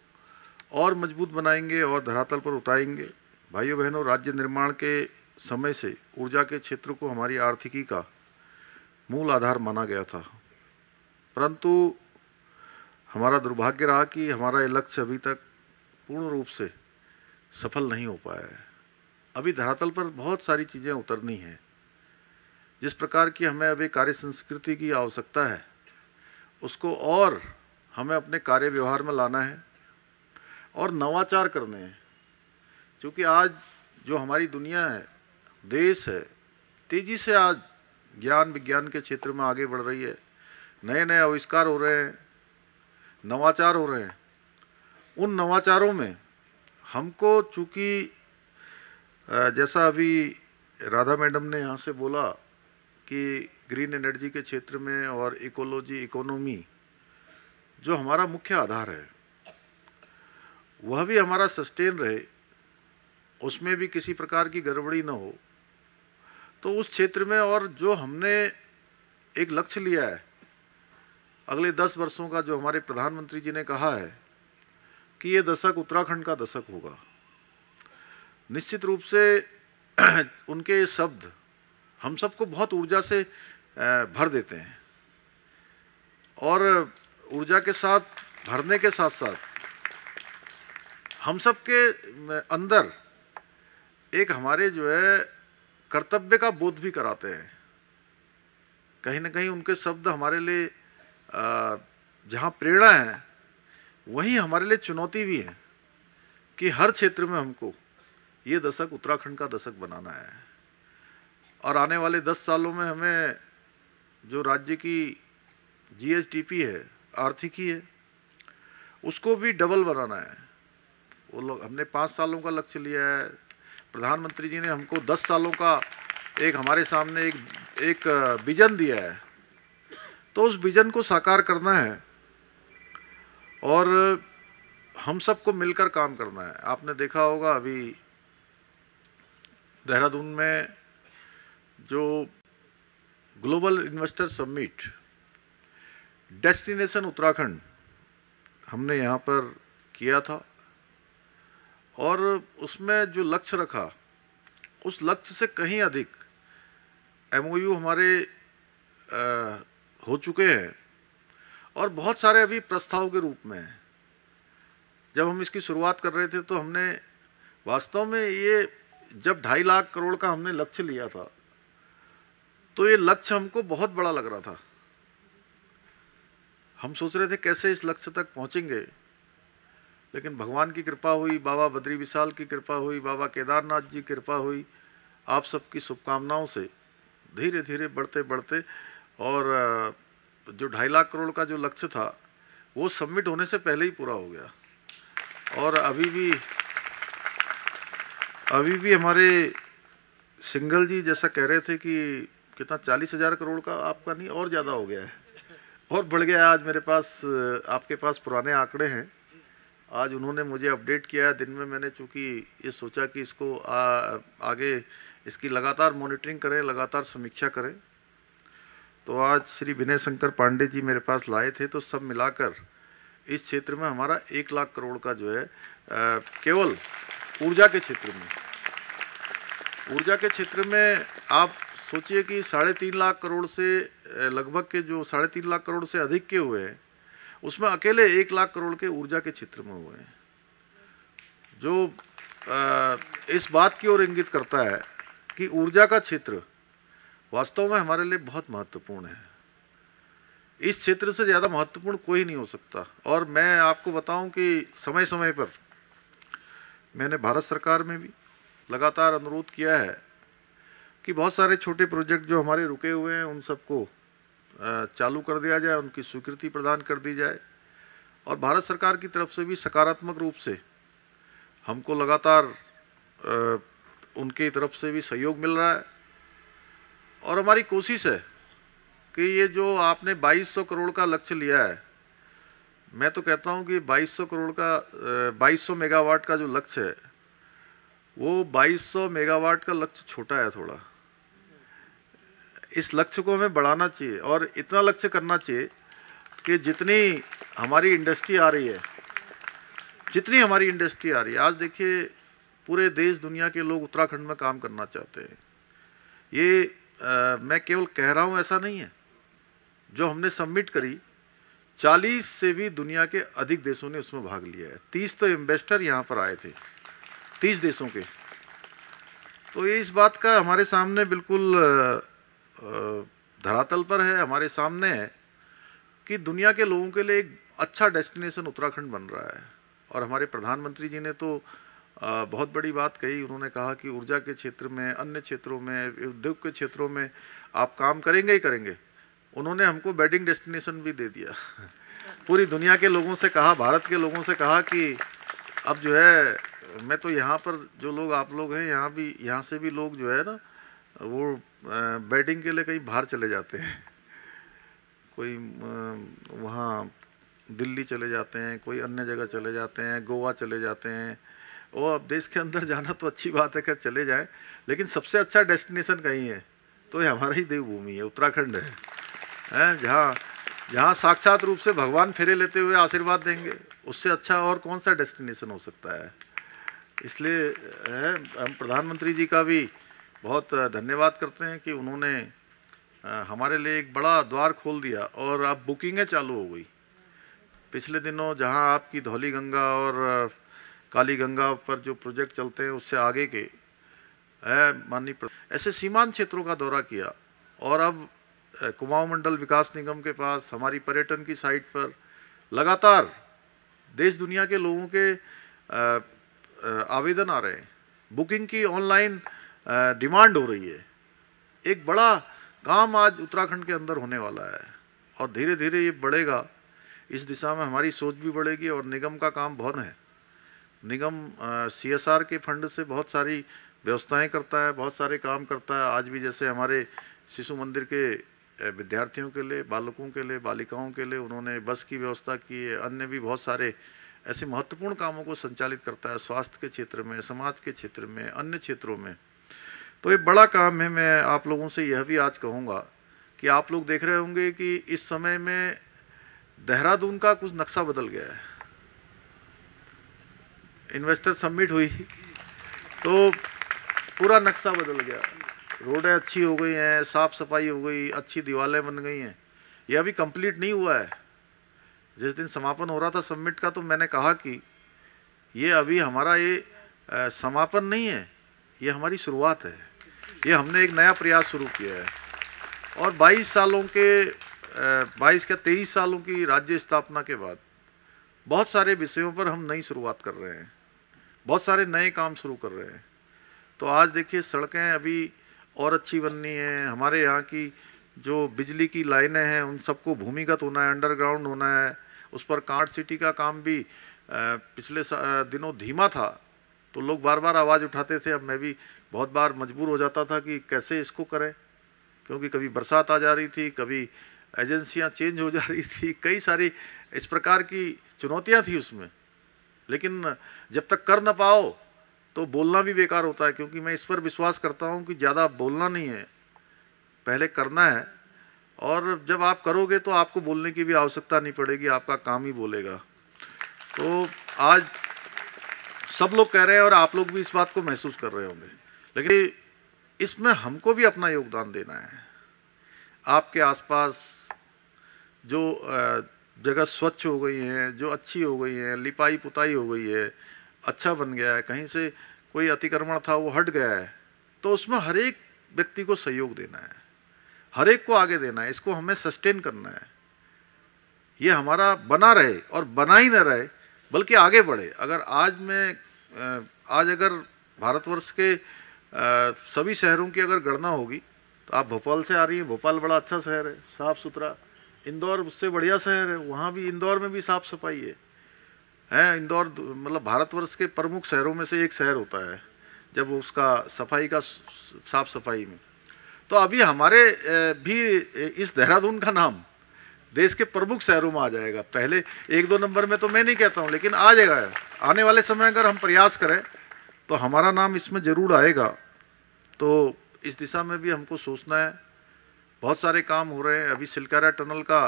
और मजबूत बनाएंगे और धरातल पर उतारेंगे। भाइयों बहनों, राज्य निर्माण के समय से ऊर्जा के क्षेत्र को हमारी आर्थिकी का मूल आधार माना गया था, परंतु हमारा दुर्भाग्य रहा कि हमारा ये लक्ष्य अभी तक पूर्ण रूप से सफल नहीं हो पाया है। अभी धरातल पर बहुत सारी चीज़ें उतरनी हैं। जिस प्रकार की हमें अभी कार्य संस्कृति की आवश्यकता है, उसको और हमें अपने कार्य व्यवहार में लाना है और नवाचार करने हैं। क्योंकि आज जो हमारी दुनिया है, देश है, तेजी से आज ज्ञान विज्ञान के क्षेत्र में आगे बढ़ रही है। नए नए आविष्कार हो रहे हैं, नवाचार हो रहे हैं। उन नवाचारों में हमको, चूंकि जैसा अभी राधा मैडम ने यहाँ से बोला कि ग्रीन एनर्जी के क्षेत्र में और इकोलॉजी, इकोनॉमी जो हमारा मुख्य आधार है, वह भी हमारा सस्टेन रहे, उसमें भी किसी प्रकार की गड़बड़ी न हो। तो उस क्षेत्र में, और जो हमने एक लक्ष्य लिया है अगले 10 वर्षों का, जो हमारे प्रधानमंत्री जी ने कहा है कि ये दशक उत्तराखंड का दशक होगा, निश्चित रूप से उनके ये शब्द हम सबको बहुत ऊर्जा से भर देते हैं। और ऊर्जा के साथ भरने के साथ साथ हम सबके अंदर एक हमारे जो है कर्तव्य का बोध भी कराते हैं। कहीं ना कहीं उनके शब्द हमारे लिए जहाँ प्रेरणा है, वहीं हमारे लिए चुनौती भी है कि हर क्षेत्र में हमको ये दशक उत्तराखंड का दशक बनाना है। और आने वाले 10 सालों में हमें जो राज्य की जीएसडीपी है, आर्थिकी है, उसको भी डबल बनाना है। वो लोग, हमने 5 सालों का लक्ष्य लिया है, प्रधानमंत्री जी ने हमको 10 सालों का एक हमारे सामने एक विजन दिया है। तो उस विजन को साकार करना है और हम सबको मिलकर काम करना है। आपने देखा होगा अभी देहरादून में जो global investor summit destination Uttarakhand हमने यहाँ पर किया था, और उसमें जो लक्ष्य रखा, उस लक्ष्य से कहीं अधिक एमओयू हमारे हो चुके हैं और बहुत सारे अभी प्रस्ताव के रूप में हैं। जब हम इसकी शुरुआत कर रहे थे तो हमने वास्तव में ये, जब 2.5 लाख करोड़ का हमने लक्ष्य लिया था, तो ये लक्ष्य हमको बहुत बड़ा लग रहा था। हम सोच रहे थे कैसे इस लक्ष्य तक पहुंचेंगे, लेकिन भगवान की कृपा हुई, बाबा बद्री विशाल की कृपा हुई, बाबा केदारनाथ जी की कृपा हुई, आप सबकी शुभकामनाओं से धीरे धीरे बढ़ते बढ़ते, और जो 2.5 लाख करोड़ का जो लक्ष्य था वो सबमिट होने से पहले ही पूरा हो गया। और अभी भी हमारे सिंघल जी जैसा कह रहे थे कि कितना 40,000 करोड़ का आपका नहीं, और ज़्यादा हो गया है और बढ़ गया है। आज मेरे पास, आपके पास पुराने आंकड़े हैं, आज उन्होंने मुझे अपडेट किया है दिन में। मैंने चूँकि ये सोचा कि इसको आगे इसकी लगातार मॉनिटरिंग करें, लगातार समीक्षा करें, तो आज श्री विनय शंकर पांडे जी मेरे पास लाए थे। तो सब मिलाकर इस क्षेत्र में हमारा 1 लाख करोड़ का जो है केवल ऊर्जा के क्षेत्र में आप सोचिए कि 3.5 लाख करोड़ से लगभग के, जो 3.5 लाख करोड़ से अधिक के हुए हैं, उसमें अकेले 1 लाख करोड़ के ऊर्जा के क्षेत्र में हुए हैं, जो इस बात की ओर इंगित करता है कि ऊर्जा का क्षेत्र वास्तव में हमारे लिए बहुत महत्वपूर्ण है। इस क्षेत्र से ज़्यादा महत्वपूर्ण कोई नहीं हो सकता। और मैं आपको बताऊं कि समय समय पर मैंने भारत सरकार में भी लगातार अनुरोध किया है कि बहुत सारे छोटे प्रोजेक्ट जो हमारे रुके हुए हैं, उन सबको चालू कर दिया जाए, उनकी स्वीकृति प्रदान कर दी जाए। और भारत सरकार की तरफ से भी सकारात्मक रूप से हमको लगातार उनकी तरफ से भी सहयोग मिल रहा है। और हमारी कोशिश है कि ये जो आपने 2200 करोड़ का लक्ष्य लिया है, मैं तो कहता हूं कि 2200 करोड़ का 2200 मेगावाट का जो लक्ष्य है, वो 2200 मेगावाट का लक्ष्य छोटा है थोड़ा। इस लक्ष्य को हमें बढ़ाना चाहिए और इतना लक्ष्य करना चाहिए कि जितनी हमारी इंडस्ट्री आ रही है, आज देखिए पूरे देश दुनिया के लोग उत्तराखंड में काम करना चाहते हैं। ये मैं केवल कह रहा हूं, ऐसा नहीं है। जो हमने सबमिट करी 40 से भी दुनिया के अधिक देशों ने उसमें भाग लिया है। 30 तो इन्वेस्टर यहाँ पर आए थे, 30 देशों के। तो ये इस बात का हमारे सामने बिल्कुल धरातल पर है, हमारे सामने है कि दुनिया के लोगों के लिए एक अच्छा डेस्टिनेशन उत्तराखंड बन रहा है। और हमारे प्रधानमंत्री जी ने तो बहुत बड़ी बात कही। उन्होंने कहा कि ऊर्जा के क्षेत्र में, अन्य क्षेत्रों में, उद्योग के क्षेत्रों में आप काम करेंगे ही करेंगे। उन्होंने हमको वेडिंग डेस्टिनेशन भी दे दिया। पूरी दुनिया के लोगों से कहा, भारत के लोगों से कहा कि अब जो है, मैं तो यहाँ पर जो लोग आप लोग हैं, यहाँ से भी लोग जो है ना, वो वेडिंग के लिए कहीं बाहर चले जाते हैं। कोई वहाँ दिल्ली चले जाते हैं, कोई अन्य जगह चले जाते हैं, गोवा चले जाते हैं। और अब देश के अंदर जाना तो अच्छी बात है कि चले जाएं, लेकिन सबसे अच्छा डेस्टिनेशन कहीं है तो ये हमारा ही देवभूमि है, उत्तराखंड है, जहाँ साक्षात रूप से भगवान फेरे लेते हुए आशीर्वाद देंगे। उससे अच्छा और कौन सा डेस्टिनेशन हो सकता है। इसलिए हम प्रधानमंत्री जी का भी बहुत धन्यवाद करते हैं कि उन्होंने हमारे लिए एक बड़ा द्वार खोल दिया और अब बुकिंगें चालू हो गई। पिछले दिनों जहां आपकी धौली गंगा और काली गंगा पर जो प्रोजेक्ट चलते हैं, उससे आगे के माननीय ऐसे सीमांत क्षेत्रों का दौरा किया। और अब कुमाऊं मंडल विकास निगम के पास हमारी पर्यटन की साइट पर लगातार देश दुनिया के लोगों के आवेदन आ रहे हैं। बुकिंग की ऑनलाइन डिमांड हो रही है। एक बड़ा काम आज उत्तराखंड के अंदर होने वाला है और धीरे धीरे ये बढ़ेगा। इस दिशा में हमारी सोच भी बढ़ेगी और निगम का काम बहुत है। निगम CSR के फंड से बहुत सारी व्यवस्थाएं करता है, बहुत सारे काम करता है। आज भी जैसे हमारे शिशु मंदिर के विद्यार्थियों के लिए, बालकों के लिए, बालिकाओं के लिए उन्होंने बस की व्यवस्था की है। अन्य भी बहुत सारे ऐसे महत्वपूर्ण कामों को संचालित करता है, स्वास्थ्य के क्षेत्र में, समाज के क्षेत्र में, अन्य क्षेत्रों में। तो ये बड़ा काम है। मैं आप लोगों से यह भी आज कहूँगा कि आप लोग देख रहे होंगे कि इस समय में देहरादून का कुछ नक्शा बदल गया है। इन्वेस्टर समिट हुई तो पूरा नक्शा बदल गया। रोडें अच्छी हो गई हैं, साफ सफाई हो गई, अच्छी दीवारें बन गई हैं। यह अभी कंप्लीट नहीं हुआ है। जिस दिन समापन हो रहा था समिट का, तो मैंने कहा कि ये अभी हमारा ये समापन नहीं है, ये हमारी शुरुआत है। ये हमने एक नया प्रयास शुरू किया है और 22 सालों के 23 सालों की राज्य स्थापना के बाद बहुत सारे विषयों पर हम नई शुरुआत कर रहे हैं, बहुत सारे नए काम शुरू कर रहे हैं। तो आज देखिए, सड़कें अभी और अच्छी बननी है। हमारे यहाँ की जो बिजली की लाइनें हैं, उन सबको भूमिगत होना है, अंडरग्राउंड होना है। उस पर स्मार्ट सिटी का काम भी पिछले दिनों धीमा था, तो लोग बार बार आवाज़ उठाते थे। अब मैं भी बहुत बार मजबूर हो जाता था कि कैसे इसको करें, क्योंकि कभी बरसात आ जा रही थी, कभी एजेंसियां चेंज हो जा रही थी, कई सारी इस प्रकार की चुनौतियां थी उसमें। लेकिन जब तक कर ना पाओ तो बोलना भी बेकार होता है, क्योंकि मैं इस पर विश्वास करता हूं कि ज़्यादा बोलना नहीं है, पहले करना है। और जब आप करोगे तो आपको बोलने की भी आवश्यकता नहीं पड़ेगी, आपका काम ही बोलेगा। तो आज सब लोग कह रहे हैं और आप लोग भी इस बात को महसूस कर रहे होंगे, लेकिन इसमें हमको भी अपना योगदान देना है। आपके आसपास जो जगह स्वच्छ हो गई है, जो अच्छी हो गई है, लिपाई पुताई हो गई है, अच्छा बन गया है, कहीं से कोई अतिक्रमण था वो हट गया है, तो उसमें हर एक व्यक्ति को सहयोग देना है, हर एक को आगे देना है। इसको हमें सस्टेन करना है, ये हमारा बना रहे और बना ही न रहे बल्कि आगे बढ़े। अगर भारतवर्ष के सभी शहरों की अगर गणना होगी तो आप भोपाल से आ रही हैं, भोपाल बड़ा अच्छा शहर है, साफ सुथरा। इंदौर उससे बढ़िया शहर है, वहाँ भी इंदौर में भी साफ सफाई है। इंदौर मतलब भारतवर्ष के प्रमुख शहरों में से एक शहर होता है जब उसका सफाई का साफ सफाई में। तो अभी हमारे भी इस देहरादून का नाम देश के प्रमुख शहरों में आ जाएगा। पहले 1-2 नंबर में तो मैं नहीं कहता हूँ, लेकिन आ जाएगा। आने वाले समय अगर हम प्रयास करें तो हमारा नाम इसमें जरूर आएगा। तो इस दिशा में भी हमको सोचना है। बहुत सारे काम हो रहे हैं। अभी सिलकारा टनल का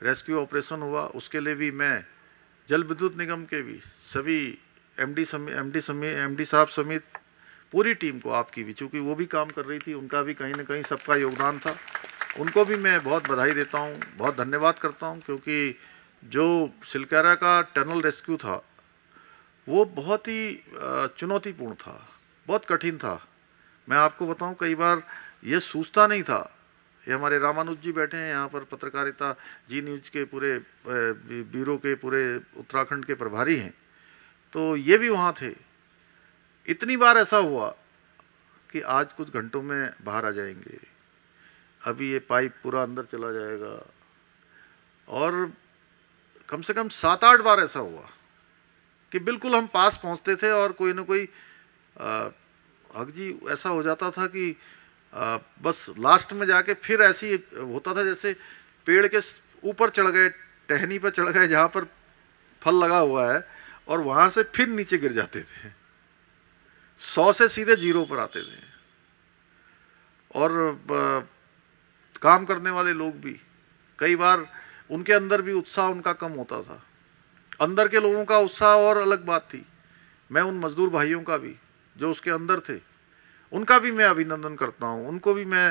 रेस्क्यू ऑपरेशन हुआ, उसके लिए भी मैं जल विद्युत निगम के भी सभी एमडी साहब समेत पूरी टीम को, आपकी भी, चूँकि वो भी काम कर रही थी, उनका भी कहीं ना कहीं सबका योगदान था, उनको भी मैं बहुत बधाई देता हूँ, बहुत धन्यवाद करता हूँ। क्योंकि जो सिलकारा का टनल रेस्क्यू था वो बहुत ही चुनौतीपूर्ण था, बहुत कठिन था। मैं आपको बताऊं, कई बार ये सूझता नहीं था। ये हमारे रामानुज जी बैठे हैं यहाँ पर, पत्रकारिता जी न्यूज के पूरे ब्यूरो के पूरे उत्तराखंड के प्रभारी हैं, तो ये भी वहाँ थे। इतनी बार ऐसा हुआ कि आज कुछ घंटों में बाहर आ जाएंगे, अभी ये पाइप पूरा अंदर चला जाएगा, और कम से कम 7-8 बार ऐसा हुआ कि बिल्कुल हम पास पहुंचते थे और कोई ना कोई हक जी ऐसा हो जाता था कि बस लास्ट में जाके फिर ऐसी होता था जैसे पेड़ के ऊपर चढ़ गए, टहनी पर चढ़ गए जहां पर फल लगा हुआ है, और वहां से फिर नीचे गिर जाते थे। 100 से सीधे 0 पर आते थे। और काम करने वाले लोग भी कई बार उनके अंदर भी उत्साह उनका कम होता था। अंदर के लोगों का उत्साह और अलग बात थी। मैं उन मजदूर भाइयों का भी जो उसके अंदर थे, उनका भी मैं अभिनंदन करता हूं। उनको भी मैं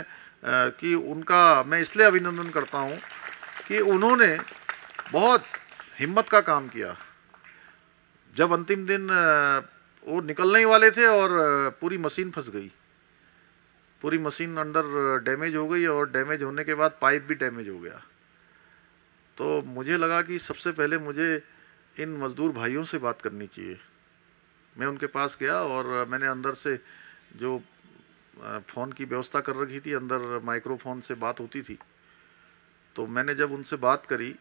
इसलिए अभिनंदन करता हूं कि उन्होंने बहुत हिम्मत का काम किया। जब अंतिम दिन वो निकलने ही वाले थे और पूरी मशीन फंस गई, पूरी मशीन अंदर डैमेज हो गई, और डैमेज होने के बाद पाइप भी डैमेज हो गया। तो मुझे लगा कि सबसे पहले मुझे इन मजदूर भाइयों से बात करनी चाहिए। मैं उनके पास गया और मैंने अंदर से जो फ़ोन की व्यवस्था कर रखी थी, अंदर माइक्रोफोन से बात होती थी, तो मैंने जब उनसे बात करी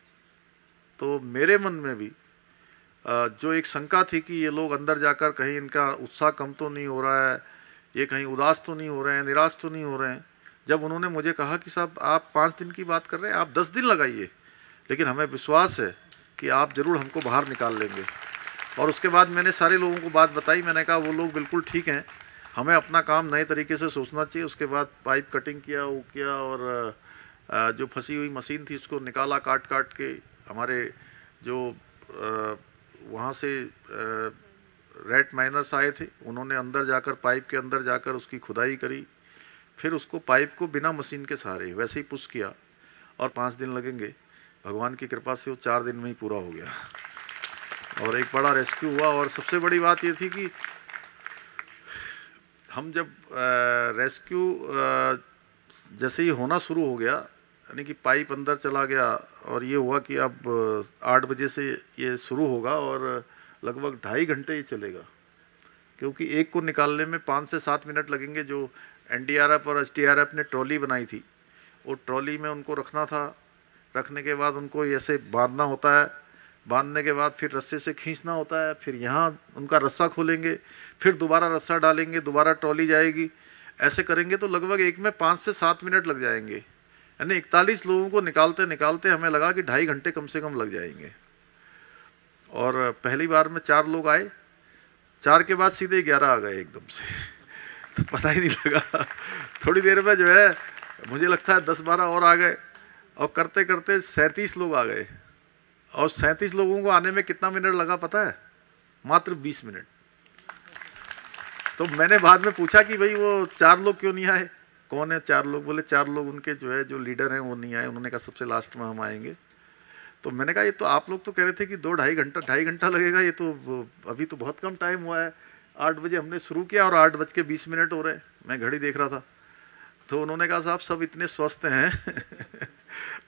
तो मेरे मन में भी जो एक शंका थी कि ये लोग अंदर जाकर कहीं इनका उत्साह कम तो नहीं हो रहा है, ये कहीं उदास तो नहीं हो रहे हैं, निराश तो नहीं हो रहे हैं। जब उन्होंने मुझे कहा कि साहब आप 5 दिन की बात कर रहे हैं, आप 10 दिन लगाइए, लेकिन हमें विश्वास है कि आप ज़रूर हमको बाहर निकाल लेंगे। और उसके बाद मैंने सारे लोगों को बात बताई। मैंने कहा वो लोग बिल्कुल ठीक हैं, हमें अपना काम नए तरीके से सोचना चाहिए। उसके बाद पाइप कटिंग किया, वो किया, और जो फंसी हुई मशीन थी उसको निकाला काट काट के। हमारे जो वहाँ से रेट माइनर्स आए थे, उन्होंने अंदर जाकर पाइप के अंदर जाकर उसकी खुदाई करी, फिर उसको पाइप को बिना मशीन के सहारे वैसे ही पुश किया, और 5 दिन लगेंगे। भगवान की कृपा से वो 4 दिन में ही पूरा हो गया और एक बड़ा रेस्क्यू हुआ। और सबसे बड़ी बात ये थी कि हम जब रेस्क्यू जैसे ही होना शुरू हो गया, यानी कि पाइप अंदर चला गया, और ये हुआ कि अब 8 बजे से ये शुरू होगा और लगभग 2.5 घंटे ये चलेगा, क्योंकि एक को निकालने में 5 से 7 मिनट लगेंगे। जो NDRF और SDRF ने ट्रॉली बनाई थी, वो ट्रॉली में उनको रखना था। रखने के बाद उनको ऐसे बांधना होता है, बांधने के बाद फिर रस्से से खींचना होता है, फिर यहाँ उनका रस्सा खोलेंगे, फिर दोबारा रस्सा डालेंगे, दोबारा ट्रॉली जाएगी। ऐसे करेंगे तो लगभग एक में 5 से 7 मिनट लग जाएंगे। यानी 41 लोगों को निकालते निकालते हमें लगा कि 2.5 घंटे कम से कम लग जाएंगे। और पहली बार में 4 लोग आए, 4 के बाद सीधे 11 आ गए एकदम से, तो पता ही नहीं लगा। थोड़ी देर में जो है मुझे लगता है 10-12 और आ गए, और करते करते 37 लोग आ गए। और 37 लोगों को आने में कितना मिनट लगा पता है? मात्र 20 मिनट। तो मैंने बाद में पूछा कि भाई वो 4 लोग क्यों नहीं आए, कौन है 4 लोग? बोले 4 लोग उनके जो है जो लीडर हैं वो नहीं आए। उन्होंने कहा सबसे लास्ट में हम आएंगे। तो मैंने कहा ये तो आप लोग तो कह रहे थे कि 2-2.5 घंटा लगेगा, ये तो अभी तो बहुत कम टाइम हुआ है। 8 बजे हमने शुरू किया और 8:20 हो रहे हैं, मैं घड़ी देख रहा था। तो उन्होंने कहा साहब सब इतने स्वस्थ हैं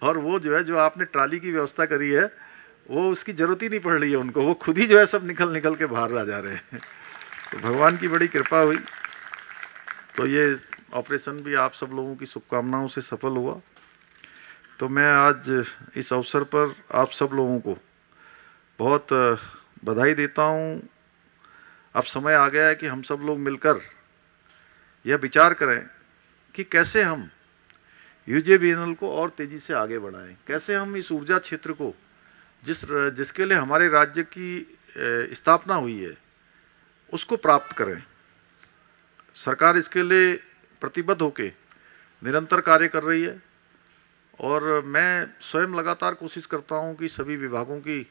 और वो जो है जो आपने ट्राली की व्यवस्था करी है वो उसकी जरूरत ही नहीं पड़ रही है उनको, वो खुद ही जो है सब निकल निकल के बाहर आ जा रहे हैं। तो भगवान की बड़ी कृपा हुई, तो ये ऑपरेशन भी आप सब लोगों की शुभकामनाओं से सफल हुआ। तो मैं आज इस अवसर पर आप सब लोगों को बहुत बधाई देता हूँ। अब समय आ गया है कि हम सब लोग मिलकर यह विचार करें कि कैसे हम UJVNL को और तेजी से आगे बढ़ाएं, कैसे हम इस ऊर्जा क्षेत्र को जिसके लिए हमारे राज्य की स्थापना हुई है उसको प्राप्त करें। सरकार इसके लिए प्रतिबद्ध होकर निरंतर कार्य कर रही है, और मैं स्वयं लगातार कोशिश करता हूं कि सभी विभागों की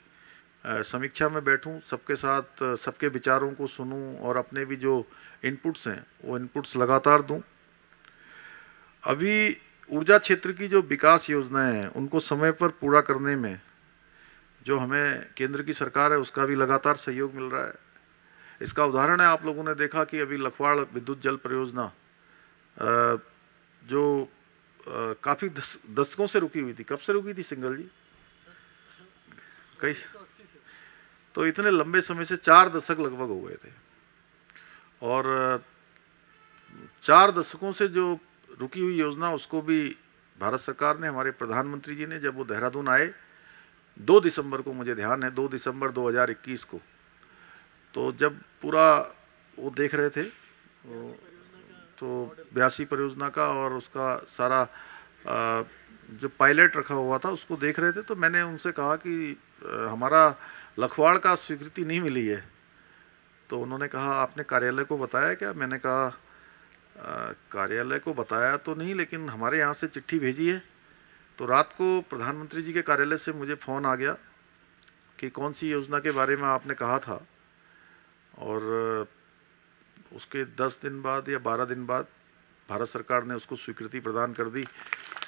समीक्षा में बैठूं, सबके साथ सबके विचारों को सुनूं, और अपने भी जो इनपुट्स हैं वो इनपुट्स लगातार दूं। अभी ऊर्जा क्षेत्र की जो विकास योजनाएं हैं उनको समय पर पूरा करने में जो हमें केंद्र की सरकार है उसका भी लगातार सहयोग मिल रहा है। इसका उदाहरण है, आप लोगों ने देखा कि अभी लखवाड़ विद्युत जल परियोजना जो काफी दशकों से रुकी हुई थी। कब से रुकी थी सिंगल जी? कई, तो इतने लंबे समय से 4 दशक लगभग हो गए थे, और 4 दशकों से जो रुकी हुई योजना उसको भी भारत सरकार ने, हमारे प्रधानमंत्री जी ने, जब वो देहरादून आए 2 दिसंबर को, मुझे ध्यान है 2 दिसंबर 2021 को, तो जब पूरा वो देख रहे थे तो 82 परियोजना का और उसका सारा जो पायलट रखा हुआ था उसको देख रहे थे, तो मैंने उनसे कहा कि हमारा लखवाड़ का स्वीकृति नहीं मिली है। तो उन्होंने कहा आपने कार्यालय को बताया क्या? मैंने कहा कार्यालय को बताया तो नहीं, लेकिन हमारे यहाँ से चिट्ठी भेजी है। तो रात को प्रधानमंत्री जी के कार्यालय से मुझे फ़ोन आ गया कि कौन सी योजना के बारे में आपने कहा था, और उसके 10 दिन बाद या 12 दिन बाद भारत सरकार ने उसको स्वीकृति प्रदान कर दी,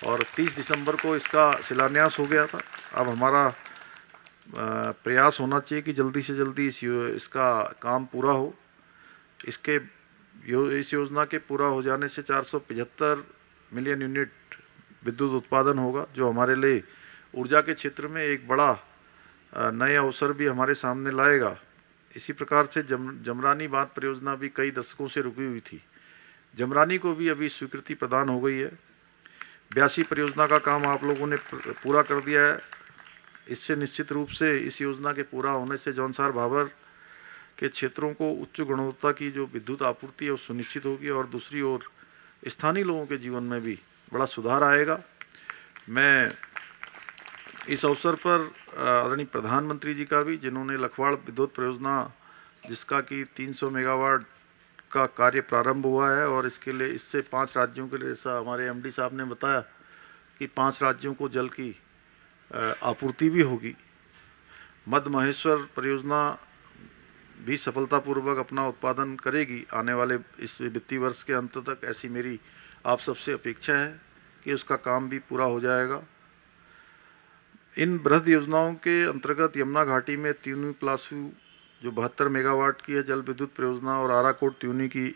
और 30 दिसंबर को इसका शिलान्यास हो गया था। अब हमारा प्रयास होना चाहिए कि जल्दी से जल्दी इसका काम पूरा हो। इस योजना के पूरा हो जाने से 475 मिलियन यूनिट विद्युत उत्पादन होगा, जो हमारे लिए ऊर्जा के क्षेत्र में एक बड़ा नए अवसर भी हमारे सामने लाएगा। इसी प्रकार से जमरानी बांध परियोजना भी कई दशकों से रुकी हुई थी, जमरानी को भी अभी स्वीकृति प्रदान हो गई है। 82 परियोजना का काम आप लोगों ने पूरा कर दिया है। इससे निश्चित रूप से इस योजना के पूरा होने से जौनसार भाबर के क्षेत्रों को उच्च गुणवत्ता की जो विद्युत आपूर्ति है वो सुनिश्चित होगी, और दूसरी ओर स्थानीय लोगों के जीवन में भी बड़ा सुधार आएगा। मैं इस अवसर पर आदरणीय प्रधानमंत्री जी का भी, जिन्होंने लखवाड़ विद्युत परियोजना जिसका कि 300 मेगावाट का कार्य प्रारंभ हुआ है, और इसके लिए इससे 5 राज्यों के लिए, जैसा हमारे एमडी साहब ने बताया कि 5 राज्यों को जल की आपूर्ति भी होगी। मध्य महेश्वर परियोजना भी सफलतापूर्वक अपना उत्पादन करेगी आने वाले इस वित्तीय वर्ष के अंत तक। ऐसी मेरी आप सबसे अपेक्षा है कि उसका काम भी पूरा हो जाएगा। इन बृहद योजनाओं के अंतर्गत यमुना घाटी में त्यूनी प्लासू जो 72 मेगावाट की है जल विद्युत परियोजना, और आराकोट त्यूनी की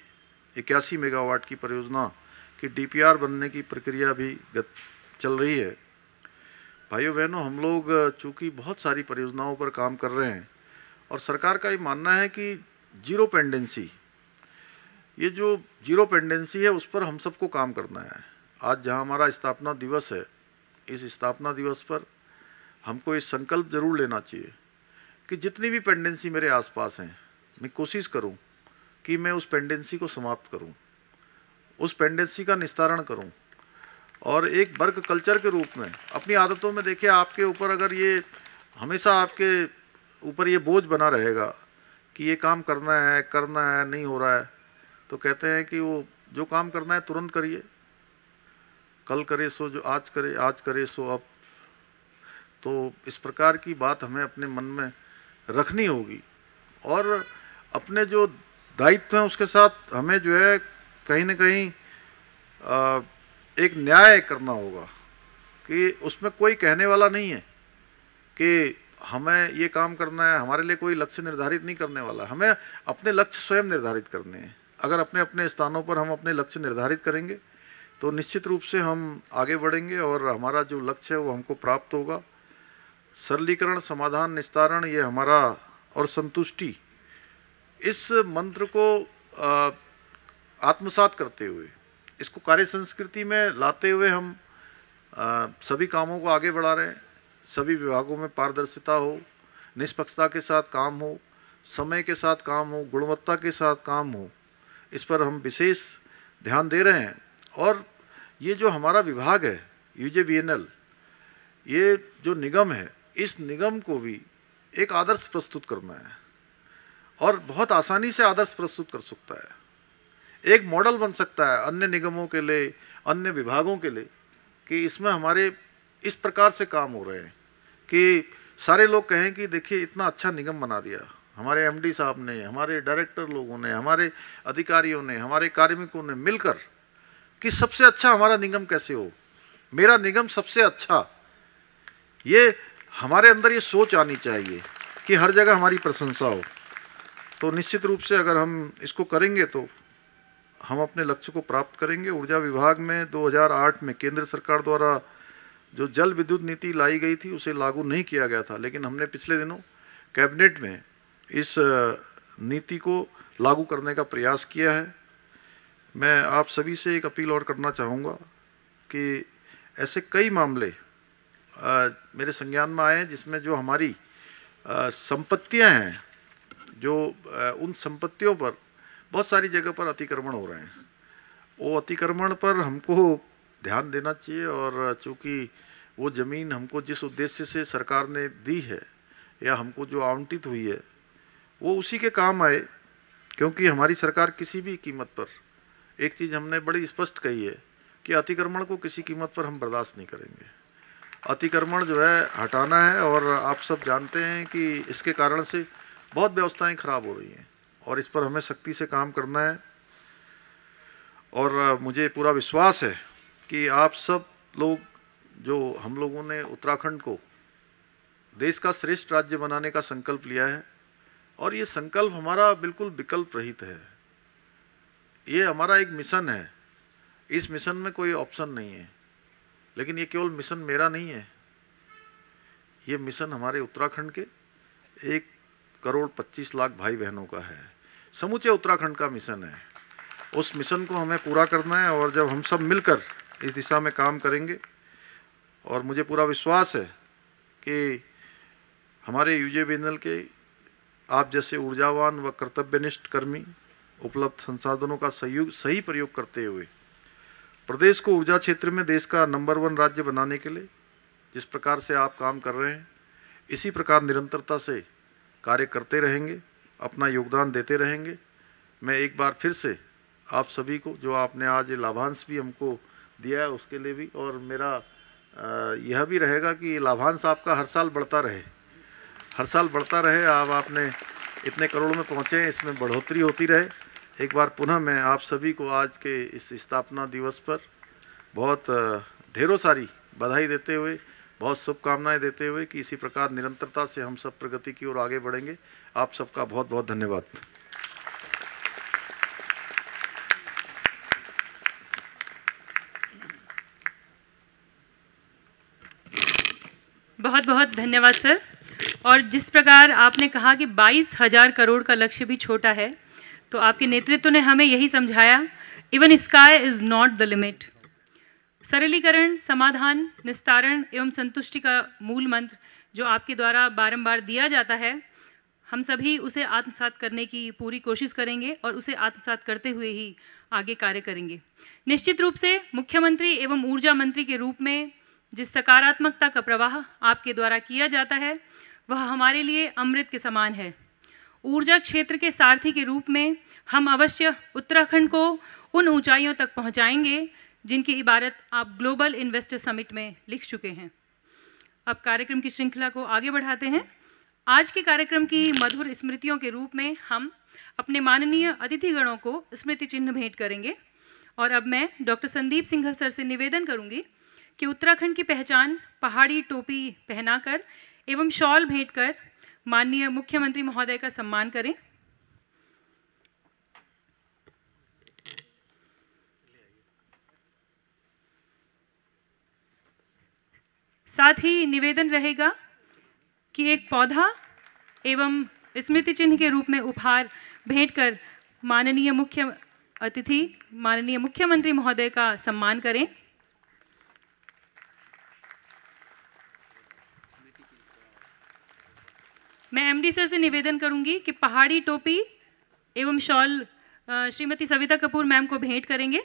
81 मेगावाट की परियोजना की डीपीआर बनने की प्रक्रिया भी चल रही है। भाइयों बहनों, हम लोग चूंकि बहुत सारी परियोजनाओं पर काम कर रहे हैं, और सरकार का ये मानना है कि जीरो पेंडेंसी, ये जो जीरो पेंडेंसी है उस पर हम सबको काम करना है। आज जहां हमारा स्थापना दिवस है, इस स्थापना दिवस पर हमको ये संकल्प जरूर लेना चाहिए कि जितनी भी पेंडेंसी मेरे आसपास हैं, मैं कोशिश करूं कि मैं उस पेंडेंसी को समाप्त करूं, उस पेंडेंसी का निस्तारण करूं, और एक वर्क कल्चर के रूप में अपनी आदतों में देखिए, आपके ऊपर अगर ये हमेशा आपके ऊपर ये बोझ बना रहेगा कि ये काम करना है, नहीं हो रहा है, तो कहते हैं कि वो जो काम करना है तुरंत करिए, कल करे सो जो आज करे, आज करे सो अब। तो इस प्रकार की बात हमें अपने मन में रखनी होगी, और अपने जो दायित्व हैं उसके साथ हमें जो है कहीं न कहीं एक न्याय करना होगा कि उसमें कोई कहने वाला नहीं है कि हमें ये काम करना है, हमारे लिए कोई लक्ष्य निर्धारित नहीं करने वाला। हमें अपने लक्ष्य स्वयं निर्धारित करने हैं। अगर अपने अपने स्थानों पर हम अपने लक्ष्य निर्धारित करेंगे तो निश्चित रूप से हम आगे बढ़ेंगे, और हमारा जो लक्ष्य है वो हमको प्राप्त होगा। सरलीकरण, समाधान, निस्तारण, ये हमारा, और संतुष्टि, इस मंत्र को आत्मसात करते हुए, इसको कार्य संस्कृति में लाते हुए हम सभी कामों को आगे बढ़ा रहे हैं। सभी विभागों में पारदर्शिता हो, निष्पक्षता के साथ काम हो, समय के साथ काम हो, गुणवत्ता के साथ काम हो, इस पर हम विशेष ध्यान दे रहे हैं। और ये जो हमारा विभाग है यूजेवीएनएल, ये जो निगम है, इस निगम को भी एक आदर्श प्रस्तुत करना है, और बहुत आसानी से आदर्श प्रस्तुत कर सकता है, एक मॉडल बन सकता है अन्य निगमों के लिए, अन्य विभागों के लिए, कि इसमें हमारे इस प्रकार से काम हो रहे हैं कि सारे लोग कहें कि देखिए इतना अच्छा निगम बना दिया हमारे एमडी साहब ने, हमारे डायरेक्टर लोगों ने, हमारे अधिकारियों ने, हमारे कार्मिकों ने मिलकर, कि सबसे अच्छा हमारा निगम कैसे हो, मेरा निगम सबसे अच्छा। ये हमारे अंदर ये सोच आनी चाहिए कि हर जगह हमारी प्रशंसा हो। तो निश्चित रूप से अगर हम इसको करेंगे तो हम अपने लक्ष्य को प्राप्त करेंगे। ऊर्जा विभाग में 2008 में केंद्र सरकार द्वारा जो जल विद्युत नीति लाई गई थी उसे लागू नहीं किया गया था, लेकिन हमने पिछले दिनों कैबिनेट में इस नीति को लागू करने का प्रयास किया है। मैं आप सभी से एक अपील और करना चाहूँगा कि ऐसे कई मामले मेरे संज्ञान में आए हैं जिसमें जो हमारी संपत्तियां हैं, जो उन संपत्तियों पर बहुत सारी जगह पर अतिक्रमण हो रहे हैं, वो अतिक्रमण पर हमको ध्यान देना चाहिए। और चूंकि वो ज़मीन हमको जिस उद्देश्य से सरकार ने दी है या हमको जो आवंटित हुई है वो उसी के काम आए, क्योंकि हमारी सरकार किसी भी कीमत पर, एक चीज़ हमने बड़ी स्पष्ट कही है कि अतिक्रमण को किसी कीमत पर हम बर्दाश्त नहीं करेंगे। अतिक्रमण जो है हटाना है, और आप सब जानते हैं कि इसके कारण से बहुत व्यवस्थाएं खराब हो रही हैं और इस पर हमें सख्ती से काम करना है। और मुझे पूरा विश्वास है कि आप सब लोग, जो हम लोगों ने उत्तराखंड को देश का श्रेष्ठ राज्य बनाने का संकल्प लिया है, और ये संकल्प हमारा बिल्कुल विकल्प रहित है। ये हमारा एक मिशन है, इस मिशन में कोई ऑप्शन नहीं है। लेकिन ये केवल मिशन मेरा नहीं है, ये मिशन हमारे उत्तराखंड के 1,25,00,000 भाई बहनों का है, समूचे उत्तराखंड का मिशन है। उस मिशन को हमें पूरा करना है, और जब हम सब मिलकर इस दिशा में काम करेंगे, और मुझे पूरा विश्वास है कि हमारे यूजेवीएनएल के आप जैसे ऊर्जावान व कर्तव्यनिष्ठ कर्मी उपलब्ध संसाधनों का सही प्रयोग करते हुए प्रदेश को ऊर्जा क्षेत्र में देश का नंबर 1 राज्य बनाने के लिए जिस प्रकार से आप काम कर रहे हैं, इसी प्रकार निरंतरता से कार्य करते रहेंगे, अपना योगदान देते रहेंगे। मैं एक बार फिर से आप सभी को, जो आपने आज लाभांश भी हमको दिया है उसके लिए भी, और मेरा यह भी रहेगा कि लाभांश आपका हर साल बढ़ता रहे, हर साल बढ़ता रहे। आपने इतने करोड़ में पहुँचे हैं, इसमें बढ़ोतरी होती रहे। एक बार पुनः मैं आप सभी को आज के इस स्थापना दिवस पर बहुत ढेरों सारी बधाई देते हुए, बहुत शुभकामनाएं देते हुए कि इसी प्रकार निरंतरता से हम सब प्रगति की ओर आगे बढ़ेंगे। आप सबका बहुत बहुत धन्यवाद। बहुत बहुत धन्यवाद सर। और जिस प्रकार आपने कहा कि 22,000 करोड़ का लक्ष्य भी छोटा है, तो आपके नेतृत्व ने हमें यही समझाया, even sky is not the limit. सरलीकरण, समाधान, निस्तारण एवं संतुष्टि का मूल मंत्र जो आपके द्वारा बारंबार दिया जाता है, हम सभी उसे आत्मसात करने की पूरी कोशिश करेंगे और उसे आत्मसात करते हुए ही आगे कार्य करेंगे। निश्चित रूप से मुख्यमंत्री एवं ऊर्जा मंत्री के रूप में जिस सकारात्मकता का प्रवाह आपके द्वारा किया जाता है वह हमारे लिए अमृत के समान है। ऊर्जा क्षेत्र के सारथी के रूप में हम अवश्य उत्तराखंड को उन ऊंचाइयों तक पहुंचाएंगे जिनकी इबारत आप ग्लोबल इन्वेस्टर समिट में लिख चुके हैं। अब कार्यक्रम की श्रृंखला को आगे बढ़ाते हैं। आज के कार्यक्रम की मधुर स्मृतियों के रूप में हम अपने माननीय अतिथिगणों को स्मृति चिन्ह भेंट करेंगे। और अब मैं डॉक्टर संदीप सिंघल सर से निवेदन करूंगी कि उत्तराखंड की पहचान पहाड़ी टोपी पहनाकर एवं शॉल भेंट कर माननीय मुख्यमंत्री महोदय का सम्मान करें। साथ ही निवेदन रहेगा कि एक पौधा एवं स्मृति चिन्ह के रूप में उपहार भेंट कर माननीय मुख्य अतिथि माननीय मुख्यमंत्री महोदय का सम्मान करें। मैं एमडी सर से निवेदन करूंगी कि पहाड़ी टोपी एवं शॉल श्रीमती सविता कपूर मैम को भेंट करेंगे।